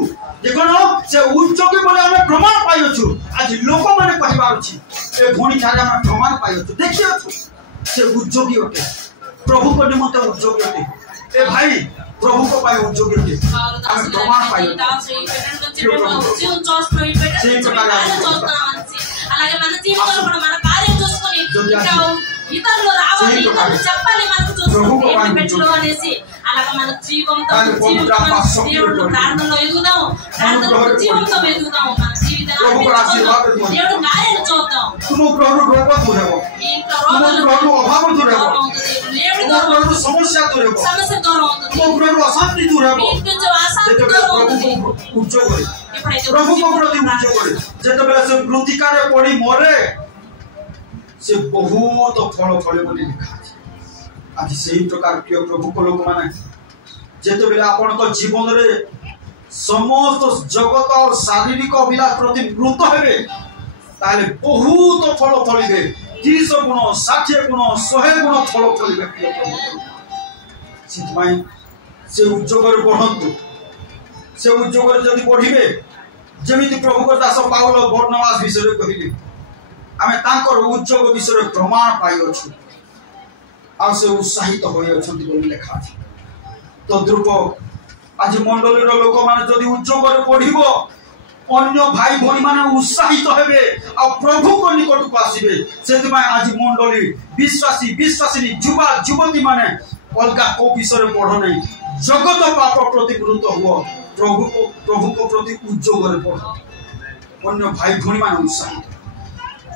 जे कोनो से उद्योगी बोले आमे प्रमाण पाइछु आज लोक माने कहबार छी ए भणी थारे आमे प्रमाण पाइछु देखियो से उद्योगी होते प्रभु को निमंत्रण उद्योगी होते ए भाई प्रभु को पाए उद्योगी होते हमें प्रमाण पाए అలాగే మన జీవితంలో కూడా మన కార్యం చూసుకొని ఇతరులు రావాలి ఇతరులు చెప్పాలి మనకు చూసుకొని దేవుని పెట్టు అనేసి అలాగే మన జీవంతో దేవుడు ప్రార్థనలో ఎదుగుదాం, ప్రార్థనలో జీవంతో ఎదుగుదాం, మన జీవితాన్ని దేవుడు కార్యాలు చూద్దాం. సమస్య దూరం అవుతుంది, ଅଶାନ୍ତି ଦୂର ହେବ, ପ୍ରଭୁଙ୍କ ପ୍ରତି ଉଚ୍ଚ କରି ଯେତେବେଳେ ସେ ମୃତ୍ତିକାରେ ପଡି ମରେ ସେ ବହୁତ ଫଳ ଫଳେ ବୋଲି ଲେଖା ଅଛି। ଆଜି ସେହି ପ୍ରକାର ପ୍ରିୟ ପ୍ରଭୁଙ୍କ ଲୋକମାନେ ଯେତେବେଳେ ଆପଣଙ୍କ ଜୀବନରେ ସମସ୍ତ ଜଗତ ଶାରୀରିକ ଅଭିଳାଷ ପ୍ରତି ମୃତ ହେବେ ତାହେଲେ ବହୁତ ଫଳ ଫଳିବେ, 30 ଗୁଣ 60 ଗୁଣ 100 ଗୁଣ ଫଳ ଫଳିବେ ପ୍ରିୟ ପ୍ରଭୁ। ସେଥିପାଇଁ से उद्योगरे बढ़ंतु, से उद्योगरे जदि बढ़िबे जेमिति प्रभुक दास पाउल बर्नबास विषय कहिले आमे तांकर उद्योग विषय प्रमाण पाई अछु आ से उत्साहित होय अछंती बोली लेखा अछि। तद्रूप आज मंडलीर लोक माने जदि उद्योगरे बढ़िबो अन्य भाई भणी माने उत्साहित हेबे आ प्रभु को निकट को आसीबे। सेति आज मंडली विश्वासी विश्वासिनी युवा युवती माने अलगा को विषय पढ़ नहीं, जगत पाप प्रति मृत हुआ, प्रभु को प्रति उद्योग पढ़, अन्य भाई भणी मान उत्साहित।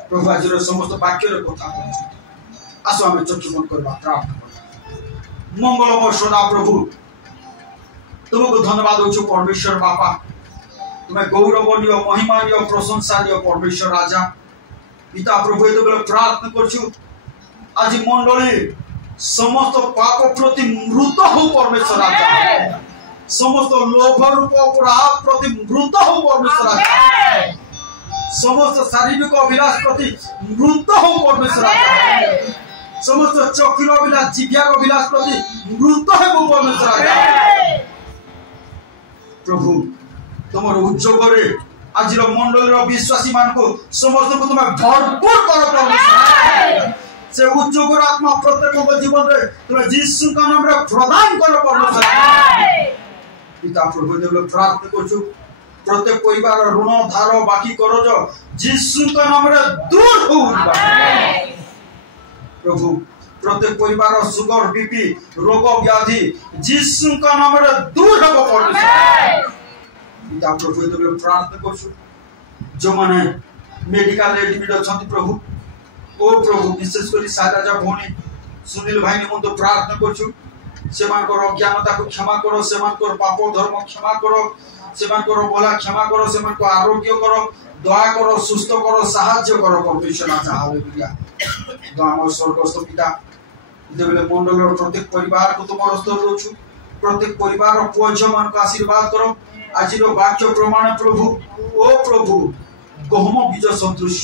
प्रभु आज समस्त वाक्य कथा आसो आम चक्षु बंद करवा प्रार्थना। मंगलमय सदा प्रभु तुमको धन्यवाद हो परमेश्वर बापा, तुम्हें गौरवनीय महिमानीय प्रशंसानीय परमेश्वर राजा पिता प्रभु ये प्रार्थना करछु आज मंडली समस्त पाप प्रति मृत हो परमेश्वर राजा, समस्त लोभ रूप अपराध प्रति मृत हो परमेश्वर राजा, समस्त शारीरिक अभिलाष प्रति मृत हो परमेश्वर राजा, समस्त चक्र अभिलाष जिज्ञार अभिलाष प्रति मृत हो परमेश्वर राजा। प्रभु तुम उद्योग आज मंडल विश्वासी मान को समस्त को तुम भरपूर कर परमेश्वर, से उद्योग आत्मा प्रत्येक जीवन में तुम जीसु का नाम रे प्रदान कर परमेश्वर। पिता प्रभु देव प्रार्थना करछु प्रत्येक परिवार ऋण धार बाकी करज जीसु का नाम रे दूर हो। प्रभु प्रत्येक परिवार सुगर बीपी रोग व्याधि जीसु का नाम रे दूर हो परमेश्वर। पिता प्रभु देव प्रार्थना करछु जो माने मेडिकल एडमिट अछंती प्रभु ओ प्रभु विशेष कर साराजा भौणी सुनील भाई निमंत प्रार्थना करछु सेमानकर अज्ञानता को क्षमा करो, सेमानकर पाप धर्म क्षमा करो, सेमानकर भला क्षमा करो, सेमानकर आरोग्य करो, दया करो, सुस्थ करो, साहाय्य करो परमेश्वर राजा। हालेलुया। तो हम स्वर्गस्थ पिता देबले मंडल प्रत्येक परिवार को तुम हस्ते दउछु, प्रत्येक परिवार पुओझ मान को आशीर्वाद करो। आज वाक्य प्रमाण प्रभु ओ प्रभु गहम बीज सदृश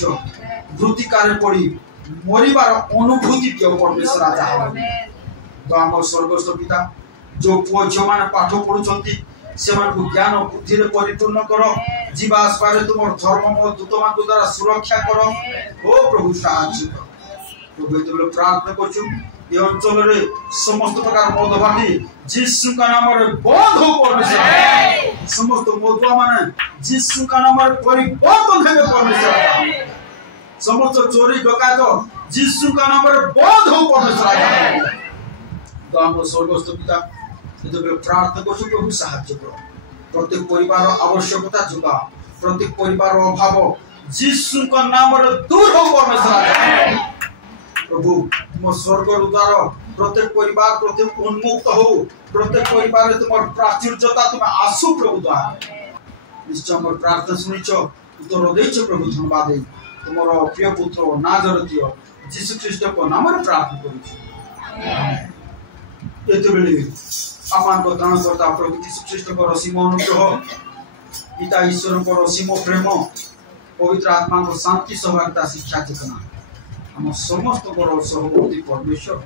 वृत्तिकार पड़ी मरिबार अनुभूति दियो परमेश्वर राजा। तो आम स्वर्गस्थ पिता जो पुओ झ मान पाठ पढ़ुचंती सेमान को ज्ञान बुद्धि रे परिपूर्ण करो, जीवा आसपारे तुम धर्ममय दूत मान द्वारा सुरक्षा करो। ओ प्रभु साहाय्य करो। प्रभु तेबले प्रार्थना करछु ये अंचल रे समस्त प्रकार मद भाटी जीसु का नाम रे बंद हो परमेश्वर। समस्त मदुआ माने जीसु का नाम रे परिवर्तन हेबे परमेश्वर। समस्त चोरी डकायत जीसु का नाम रे बंद हो परमेश्वर। तो हम स्वर्गस्थ पिता ये प्रार्थना करछु प्रभु साहाय्य करो, प्रत्येक परिवार आवश्यकता जुगा, प्रत्येक परिवार अभाव जीसु का नाम रे दूर हो परमेश्वर। प्रभु तुम स्वर्ग द्वार प्रत्येक परिवार प्रत्येक उन्मुक्त हो, प्रत्येक परिवार तुम प्राचुर्यता तुम आसु प्रभु द्वार निश्चय मोर प्रार्थना सुनिछ उत्तर देछ प्रभु धन्यवाद दे तुमर प्रिय पुत्र नाजरतीय यीशु ख्रीष्ट को नाम रे प्रार्थना करू। एते बेले आमान को त्राणकर्ता प्रभु यीशु ख्रीष्ट को रसीम अनुग्रह पिता ईश्वर को रसीम प्रेम पवित्र आत्मा को शांति सहभागिता शिक्षा चेतना हम समस्त सहमूर्ति परमेश्वर।